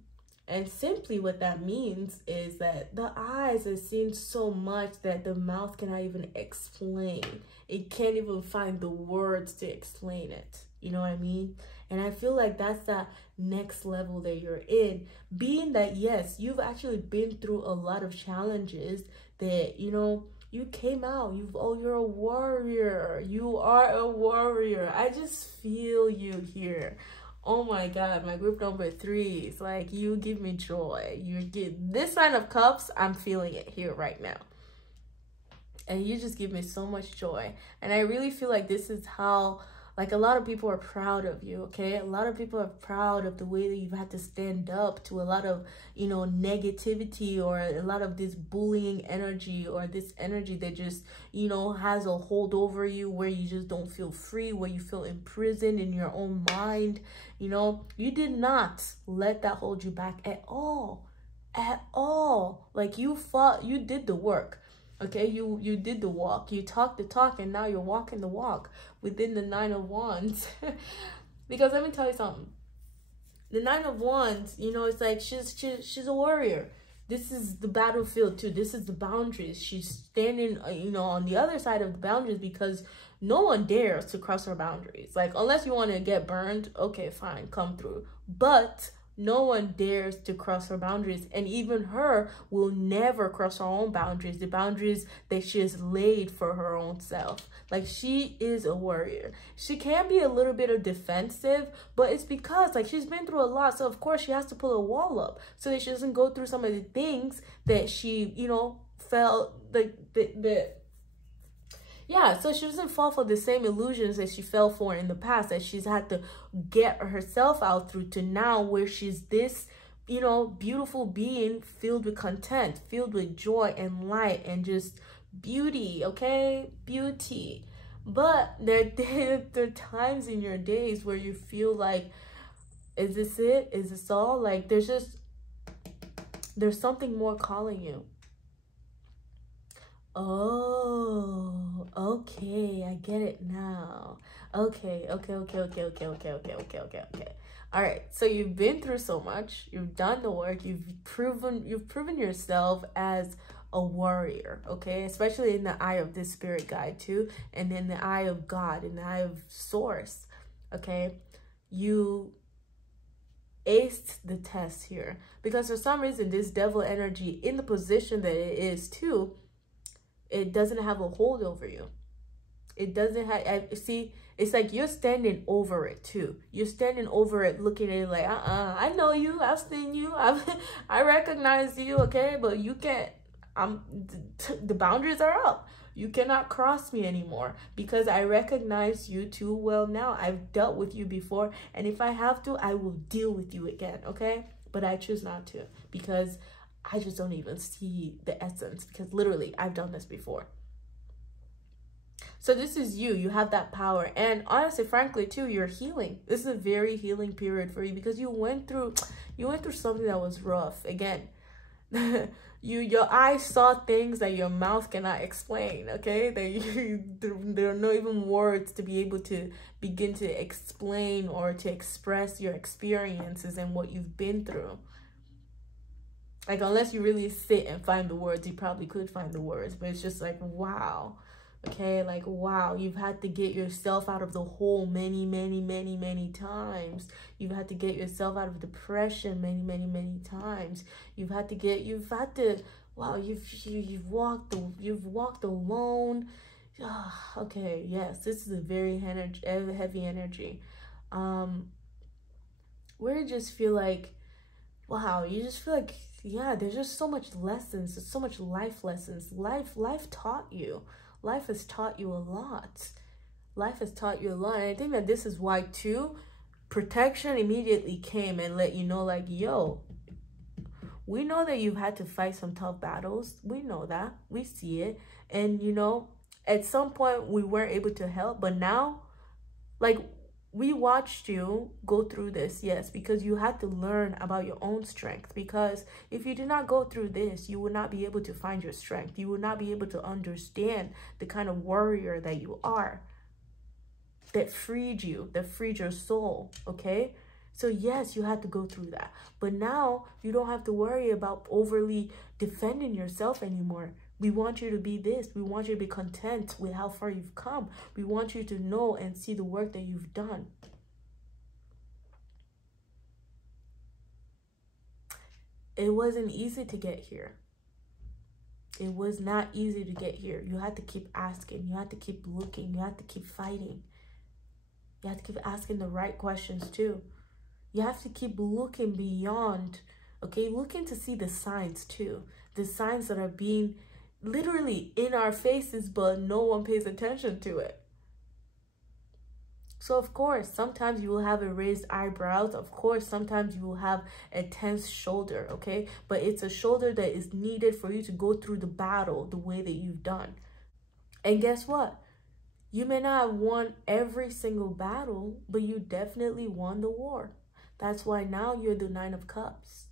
And simply what that means is that the eyes have seen so much that the mouth cannot even explain. It can't even find the words to explain it. You know what I mean? And I feel like that's that next level that you're in. Being that, yes, you've actually been through a lot of challenges that, you know, you came out. You're a warrior. You are a warrior. I just feel you here. Oh my God, my group number 3 is like, you give me joy. You give this 9 of Cups, I'm feeling it here right now. And you just give me so much joy. And I really feel like this is how, like, a lot of people are proud of you, okay? A lot of people are proud of the way that you've had to stand up to a lot of, you know, negativity or a lot of this bullying energy or this energy that just, you know, has a hold over you where you just don't feel free, where you feel imprisoned in your own mind. You know, you did not let that hold you back at all. At all. Like, you fought, you did the work. Okay, you did the walk, you talked the talk, and now you're walking the walk within the 9 of Wands. Because let me tell you something. The 9 of Wands, you know, it's like she's a warrior. This is the battlefield too. This is the boundaries. She's standing, you know, on the other side of the boundaries because no one dares to cross her boundaries. Like, unless you want to get burned, okay, fine, come through. But no one dares to cross her boundaries, and even her will never cross her own boundaries, the boundaries that she has laid for her own self. Like, she is a warrior. She can be a little bit of defensive, but it's because, like, she's been through a lot, so of course she has to pull a wall up so that she doesn't go through some of the things that she, you know, felt like yeah, so she doesn't fall for the same illusions that she fell for in the past, that she's had to get herself out through to now, where she's this, you know, beautiful being filled with content, filled with joy and light and just beauty, okay? Beauty. But there are times in your days where you feel like, is this it? Is this all? Like, there's something more calling you. Oh, okay, I get it now. Okay. All right, so you've been through so much, you've done the work, you've proven yourself as a warrior, okay? Especially in the eye of this spirit guide too, and in the eye of God, in the eye of source, okay? You aced the test here, because for some reason this devil energy in the position that it is too, it doesn't have a hold over you. It doesn't have, see, it's like you're standing over it too. You're standing over it, looking at it like, I know you, I've seen you, I recognize you, okay? But you can't, the boundaries are up. You cannot cross me anymore because I recognize you too well now. I've dealt with you before, and if I have to, I will deal with you again, okay? But I choose not to because I just don't even see the essence, because literally I've done this before. So this is you. You have that power. And honestly, frankly, too, you're healing. This is a very healing period for you because you went through something that was rough. Again, your eyes saw things that your mouth cannot explain. Okay, there are no even words to be able to begin to explain or to express your experiences and what you've been through. Like, unless you really sit and find the words, you probably could find the words, but it's just like, wow. Okay, like, wow, you've had to get yourself out of the hole many, many, many, many times. You've had to get yourself out of depression many, many, many times. You've had to, wow, you've walked alone. Okay, yes, this is a very heavy energy. Where you just feel like, wow, you just feel like, yeah, there's just so much lessons. There's so much life lessons. Life taught you. Life has taught you a lot. Life has taught you a lot. And I think that this is why, too, protection immediately came and let you know, like, yo, we know that you've had to fight some tough battles. We know that. We see it. And, you know, at some point we weren't able to help. But now, like, we watched you go through this, yes, because you had to learn about your own strength. Because if you did not go through this, you would not be able to find your strength. You would not be able to understand the kind of warrior that you are, that freed you, that freed your soul, okay? So yes, you had to go through that. But now you don't have to worry about overly defending yourself anymore. We want you to be this. We want you to be content with how far you've come. We want you to know and see the work that you've done. It wasn't easy to get here. It was not easy to get here. You had to keep asking. You had to keep looking. You had to keep fighting. You have to keep asking the right questions too. You have to keep looking beyond, okay? Looking to see the signs too. The signs that are being literally in our faces, but no one pays attention to it. So of course, sometimes you will have raised eyebrows. Of course, sometimes you will have a tense shoulder, okay? But it's a shoulder that is needed for you to go through the battle the way that you've done. And guess what? You may not have won every single battle, but you definitely won the war. That's why now you're the 9 of Cups.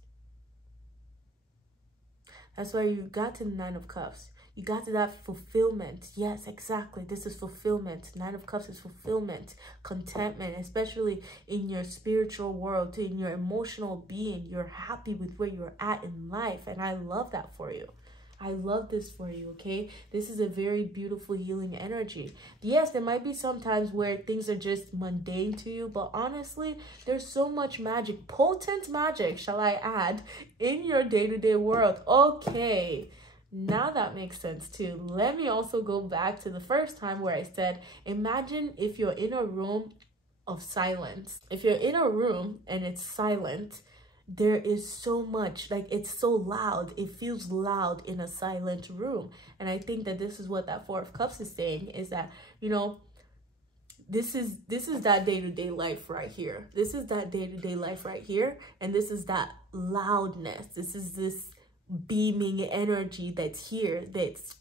That's why you got to the 9 of Cups. You got to that fulfillment. Yes, exactly. This is fulfillment. 9 of Cups is fulfillment, contentment, especially in your spiritual world, in your emotional being. You're happy with where you're at in life. And I love that for you. I love this for you, okay? This is a very beautiful healing energy. Yes, there might be some times where things are just mundane to you, but honestly, there's so much magic, potent magic, shall I add, in your day-to-day world. Okay, now that makes sense too. Let me also go back to the first time where I said, imagine if you're in a room of silence. If you're in a room and it's silent, there is so much, like, it's so loud. It feels loud in a silent room. And I think that this is what that 4 of Cups is saying, is that, you know, this is that day-to-day life right here. This is that day-to-day life right here. And this is that loudness. This is this beaming energy that's here, that's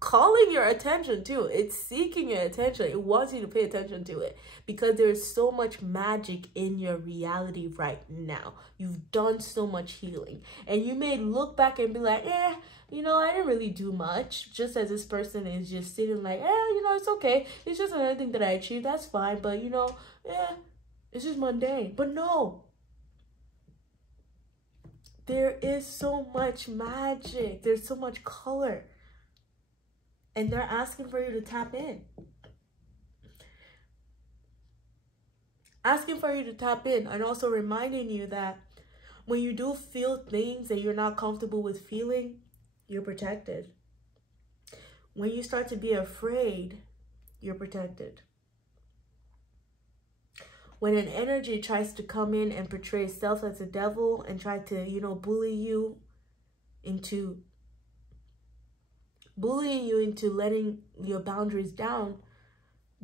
calling your attention too. It's seeking your attention. It wants you to pay attention to it because there's so much magic in your reality right now. You've done so much healing, and you may look back and be like, you know, I didn't really do much. Just as this person is just sitting like, you know, it's okay. It's just another thing that I achieved. That's fine. But, you know, it's just mundane. But no. There is so much magic. There's so much color. And they're asking for you to tap in. Asking for you to tap in, and also reminding you that when you do feel things that you're not comfortable with feeling, you're protected. When you start to be afraid, you're protected. When an energy tries to come in and portray itself as a devil and try to, you know, bullying you into letting your boundaries down,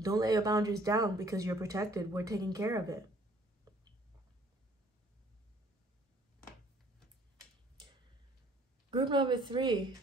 don't let your boundaries down because you're protected. We're taking care of it. Group number 3,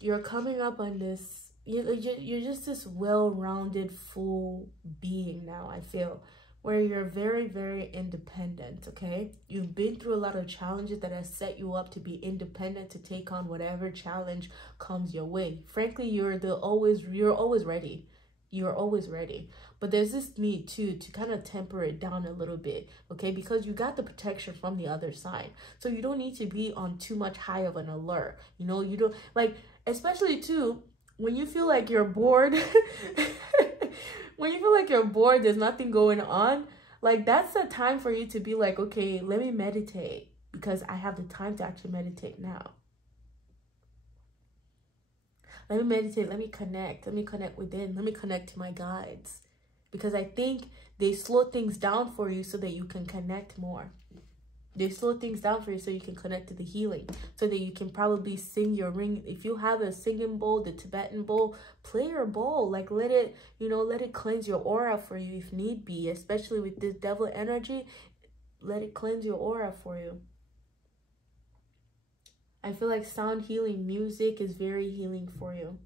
you're coming up on this you're just this well-rounded, full being now, I feel, where you're very, very independent, okay? You've been through a lot of challenges that has set you up to be independent, to take on whatever challenge comes your way. Frankly, you're always ready. You're always ready. But there's this need too to kind of temper it down a little bit, okay? Because you got the protection from the other side. So you don't need to be on too much high of an alert. You know, you don't, like, especially too, when you feel like you're bored, when you feel like you're bored, there's nothing going on, like, that's the time for you to be like, okay, let me meditate, because I have the time to actually meditate now. Let me meditate, let me connect within, let me connect to my guides. Because I think they slow things down for you so that you can connect more. They slow things down for you so you can connect to the healing. So that you can probably sing your ring. If you have a singing bowl, the Tibetan bowl, play your bowl. Like, let it, you know, let it cleanse your aura for you if need be. Especially with this devil energy, let it cleanse your aura for you. I feel like sound healing music is very healing for you.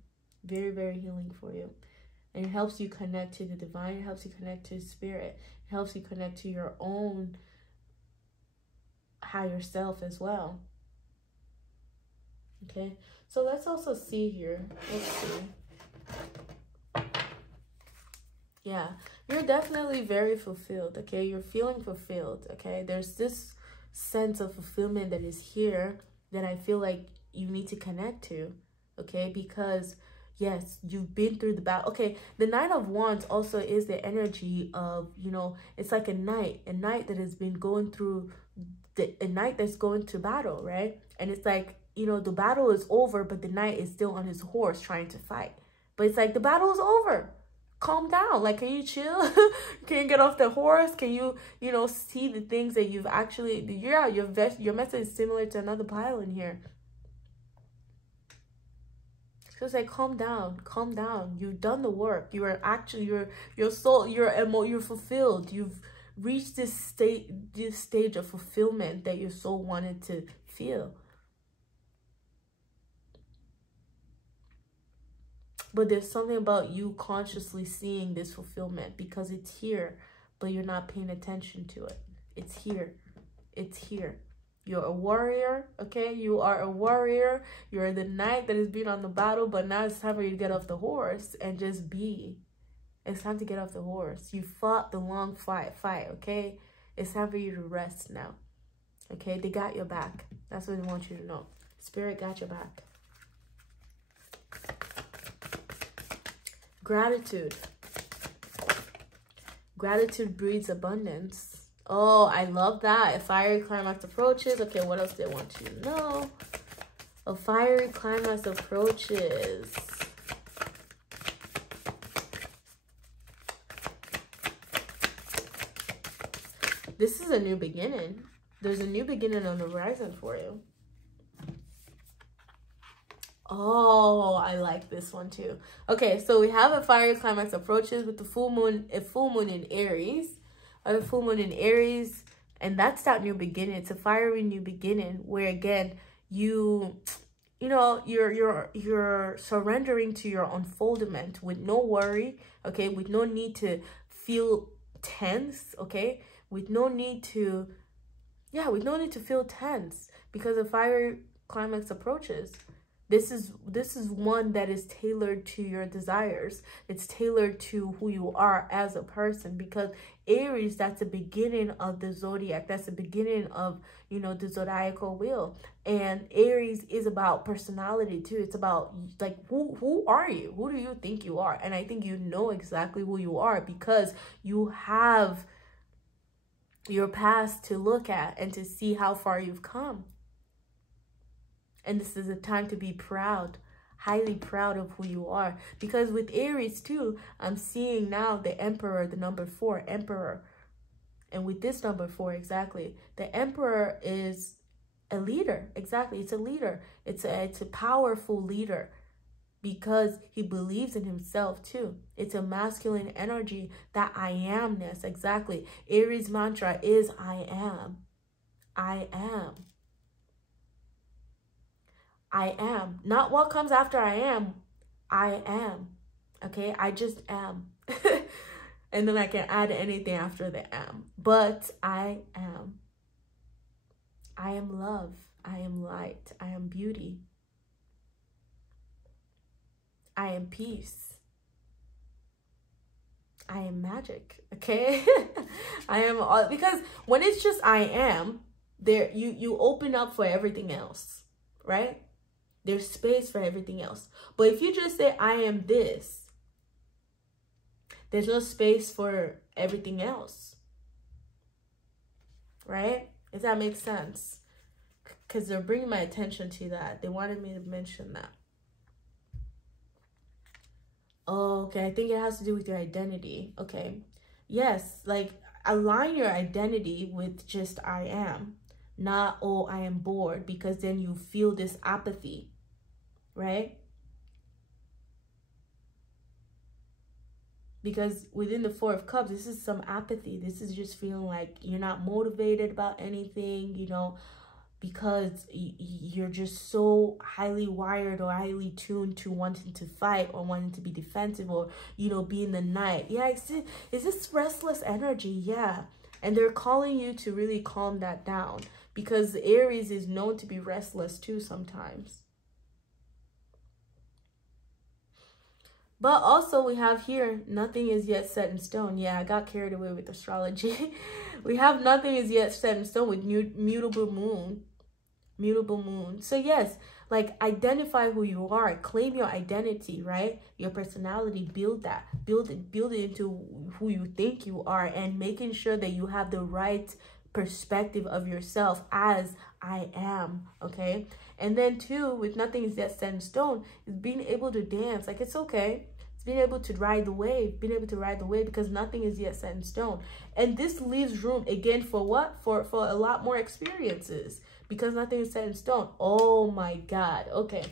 Very, very healing for you. And it helps you connect to the divine. It helps you connect to spirit. It helps you connect to your own higher self as well. Okay, so let's also see here. Let's see. Yeah, you're definitely very fulfilled. Okay, you're feeling fulfilled. Okay, there's this sense of fulfillment that is here that I feel like you need to connect to. Okay, because yes, you've been through the battle. Okay, the Knight of Wands also is the energy of, you know, it's like a knight that has been going through a knight that's going to battle, right? And it's like, you know, the battle is over, but the knight is still on his horse trying to fight. But it's like, the battle is over. Calm down. Like, can you chill? Can you get off the horse? Can you, you know, see the things that you've actually, yeah, your message is similar to another pile in here. So it's like, calm down, calm down. You've done the work. You are actually, your soul, you're fulfilled. You've reached this stage of fulfillment that your soul wanted to feel. But there's something about you consciously seeing this fulfillment because it's here, but you're not paying attention to it. It's here. It's here. You're a warrior, okay? You are a warrior. You're the knight that has been on the battle, but now it's time for you to get off the horse and just be. It's time to get off the horse. You fought the long fight, okay? It's time for you to rest now, okay? They got your back. That's what they want you to know. Spirit got your back. Gratitude. Gratitude breeds abundance. Oh, I love that. A fiery climax approaches. Okay, what else do they want you to know? A fiery climax approaches. This is a new beginning. There's a new beginning on the horizon for you. Oh, I like this one too. Okay, so we have a fiery climax approaches with the full moon, a full moon in Aries. A full moon in Aries, and that's that new beginning. It's a fiery new beginning where, again, you know, you're surrendering to your unfoldment with no worry, okay, with no need to feel tense, okay, with no need to feel tense, because a fiery climax approaches. This is one that is tailored to your desires. It's tailored to who you are as a person, because Aries, that's the beginning of the zodiac. That's the beginning of, you know, the zodiacal wheel. And Aries is about personality too. It's about, like, who are you? Who do you think you are? And I think you know exactly who you are because you have your past to look at and to see how far you've come. And this is a time to be proud, highly proud of who you are. Because with Aries too, I'm seeing now the Emperor, the number 4, Emperor. And with this number 4, exactly, the Emperor is a leader. Exactly, it's a leader. It's a powerful leader because he believes in himself too. It's a masculine energy, that I amness. Exactly. Aries mantra is I am. I am. I am. Not what comes after I am. I am. Okay, I just am. And then I can add anything after the am. But I am. I am love. I am light. I am beauty. I am peace. I am magic. Okay? I am all, because when it's just I am, there you open up for everything else, right? There's space for everything else. But if you just say I am this, there's no space for everything else, right? If that makes sense. Because they're bringing my attention to that. They wanted me to mention that. Oh, okay. I think it has to do with your identity. Okay. Yes, like align your identity with just I am. Not, oh, I am bored, because then you feel this apathy, right? Because within the Four of Cups, this is some apathy. This is just feeling like you're not motivated about anything, you know, because you're just so highly wired or highly tuned to wanting to fight or wanting to be defensive or, you know, be in the night. Yeah, is this restless energy? Yeah. And they're calling you to really calm that down, because the Aries is known to be restless too sometimes. But also we have here, nothing is yet set in stone. Yeah, I got carried away with astrology. We have nothing is yet set in stone with mutable moon. Mutable moon. So yes, like identify who you are, claim your identity, right? Your personality, build that, build it into who you think you are, and making sure that you have the right perspective of yourself as I am. Okay. And then too, with nothing is yet set in stone, is being able to dance. Like, it's okay. It's being able to ride the wave, because nothing is yet set in stone. And this leaves room again for what? For a lot more experiences, because nothing is set in stone. Oh my God. Okay.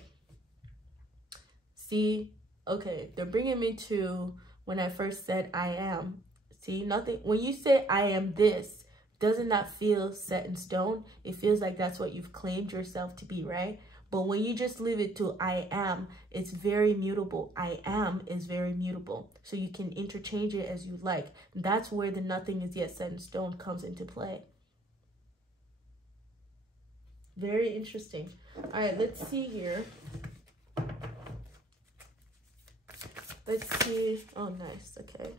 See, okay. They're bringing me to when I first said I am. See, nothing. When you say I am this, doesn't that feel set in stone? It feels like that's what you've claimed yourself to be, right? But when you just leave it to I am, it's very mutable. I am is very mutable. So you can interchange it as you like. That's where the nothing is yet set in stone comes into play. Very interesting. All right, let's see here. Let's see. Oh, nice. Okay.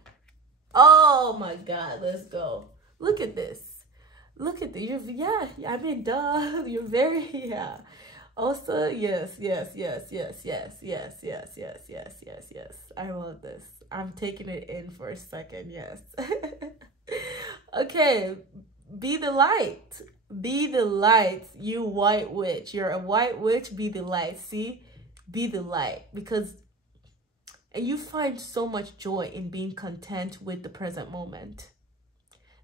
Oh my God, let's go. Look at this. Look at this. Yeah, I mean, duh. You're very, yeah. Also, yes. I love this. I'm taking it in for a second. Yes. Okay. Be the light. Be the light. You white witch. You're a white witch. Be the light. See? Be the light. Because you find so much joy in being content with the present moment.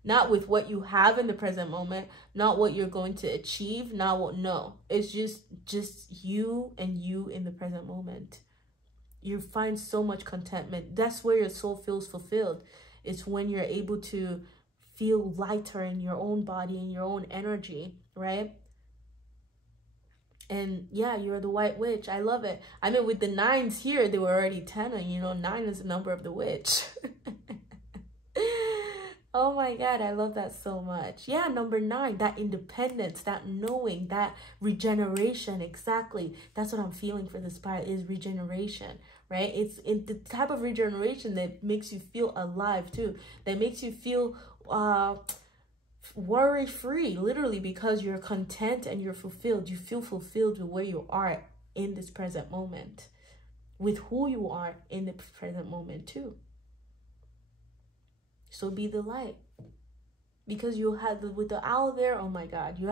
Not with what you have in the present moment, not what you're going to achieve, not what, no. It's just you and you in the present moment. You find so much contentment. That's where your soul feels fulfilled. It's when you're able to feel lighter in your own body, in your own energy, right? And yeah, you're the white witch. I love it. I mean, with the 9s here, they were already 10, and you know, 9 is the number of the witch. Oh my God, I love that so much. Yeah, number 9, that independence, that knowing, that regeneration. Exactly. That's what I'm feeling for this part, is regeneration, right? It's the type of regeneration that makes you feel alive too. That makes you feel worry-free, literally, because you're content and you're fulfilled. You feel fulfilled with where you are in this present moment, with who you are in the present moment too. So be the light, because you had with the owl there. Oh my God, you're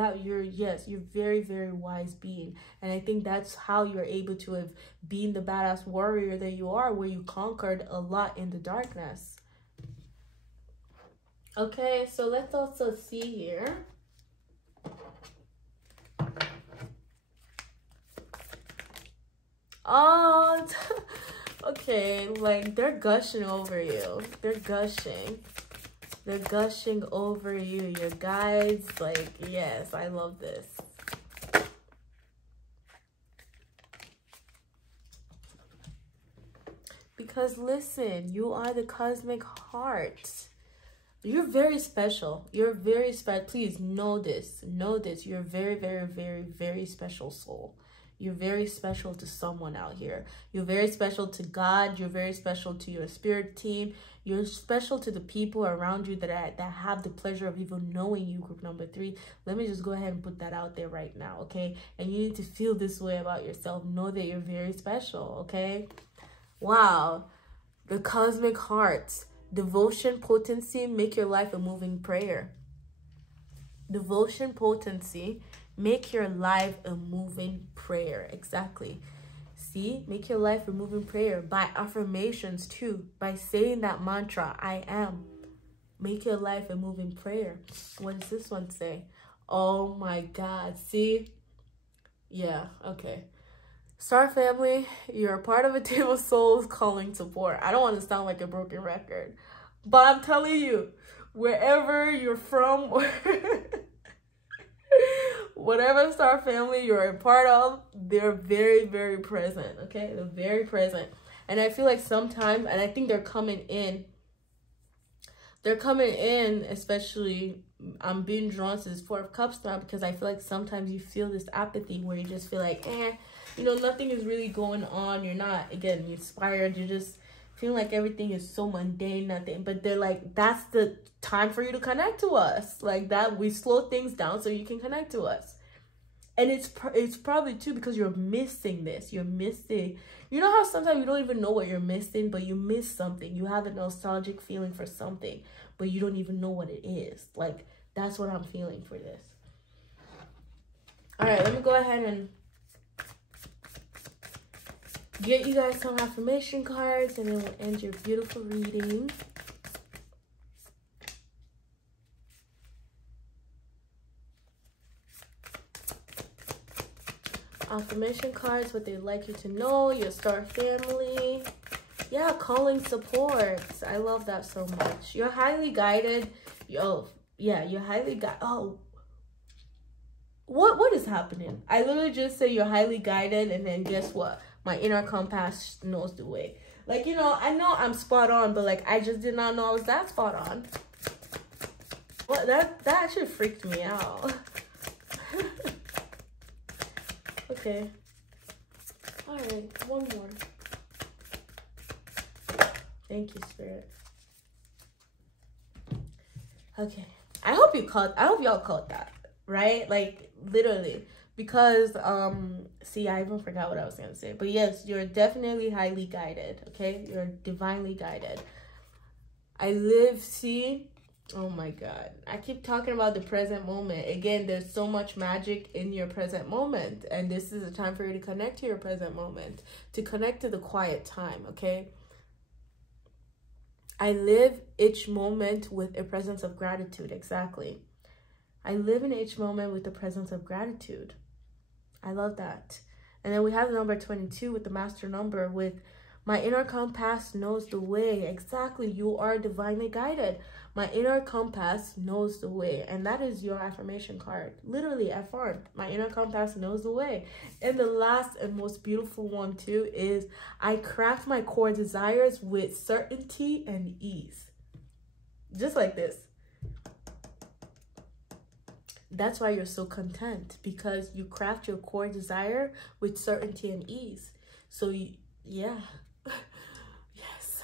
very, very wise being. And I think that's how you're able to have been the badass warrior that you are, where you conquered a lot in the darkness. Okay, so let's also see here. Oh, okay, like they're gushing over you. They're gushing over you, your guides. Like, yes, I love this. because listen, you are the cosmic heart. You're very special. You're very special. Please know this. Know this. You're a very, very, very, very special soul. You're very special to someone out here. You're very special to God. You're very special to your spirit team. You're special to the people around you that have the pleasure of even knowing you, group number 3. Let me just go ahead and put that out there right now, okay? And you need to feel this way about yourself. Know that you're very special, okay? Wow. The cosmic heart. Devotion, potency, make your life a moving prayer. Devotion, potency, make your life a moving prayer. Exactly. See, make your life a moving prayer by affirmations too, by saying that mantra, I am. Make your life a moving prayer. What does this one say? Oh my God. See? Yeah, okay. Star family, you're a part of a team of souls calling support. I don't want to sound like a broken record, but I'm telling you, wherever you're from, whatever star family you're a part of, they're very, very present, okay? They're very present. And I feel like sometimes, and I think they're coming in, especially, I'm being drawn to this 4 of Cups now, because I feel like sometimes you feel this apathy where you just feel like, you know, nothing is really going on. You're not, again, inspired. You're just feeling like everything is so mundane, nothing. But they're like, that's the time for you to connect to us. Like that, we slow things down so you can connect to us. And it's probably too because you're missing this. You're missing. You know how sometimes you don't even know what you're missing, but you miss something. You have a nostalgic feeling for something, but you don't even know what it is. Like, that's what I'm feeling for this. All right, let me go ahead and get you guys some affirmation cards, and then we'll end your beautiful reading. Affirmation cards, what they'd like you to know, your star family. Yeah, calling support. I love that so much. You're highly guided. You're highly guided. Oh, what is happening? I literally just say you're highly guided, and then guess what? My inner compass knows the way. Like, you know, I know I'm spot on, but like, I just did not know I was that spot on. Well, that actually freaked me out. Okay. All right, one more. Thank you, Spirit. Okay. I hope y'all caught that, right? Like, literally. Because, see, I even forgot what I was going to say. But yes, you're definitely highly guided, okay? You're divinely guided. Oh my God. I keep talking about the present moment. Again, there's so much magic in your present moment. And this is a time for you to connect to your present moment. To connect to the quiet time, okay? I live each moment with a presence of gratitude. Exactly. I live in each moment with the presence of gratitude. I love that. And then we have the number 22 with the master number with my inner compass knows the way. Exactly. You are divinely guided. My inner compass knows the way. And that is your affirmation card. Literally affirmed. My inner compass knows the way. And the last and most beautiful one too is I craft my core desires with certainty and ease. Just like this. That's why you're so content, because you craft your core desire with certainty and ease. So, yeah. Yes.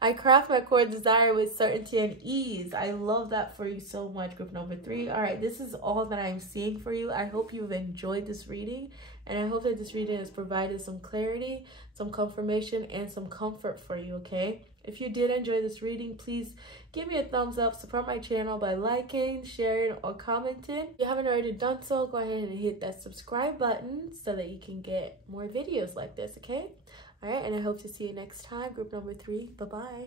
I craft my core desire with certainty and ease. I love that for you so much, group number 3. All right, this is all that I'm seeing for you. I hope you've enjoyed this reading, and I hope that this reading has provided some clarity, some confirmation, and some comfort for you, okay? If you did enjoy this reading, please give me a thumbs up. Support my channel by liking, sharing, or commenting. If you haven't already done so, go ahead and hit that subscribe button so that you can get more videos like this, okay? All right, and I hope to see you next time, group number 3. Bye-bye.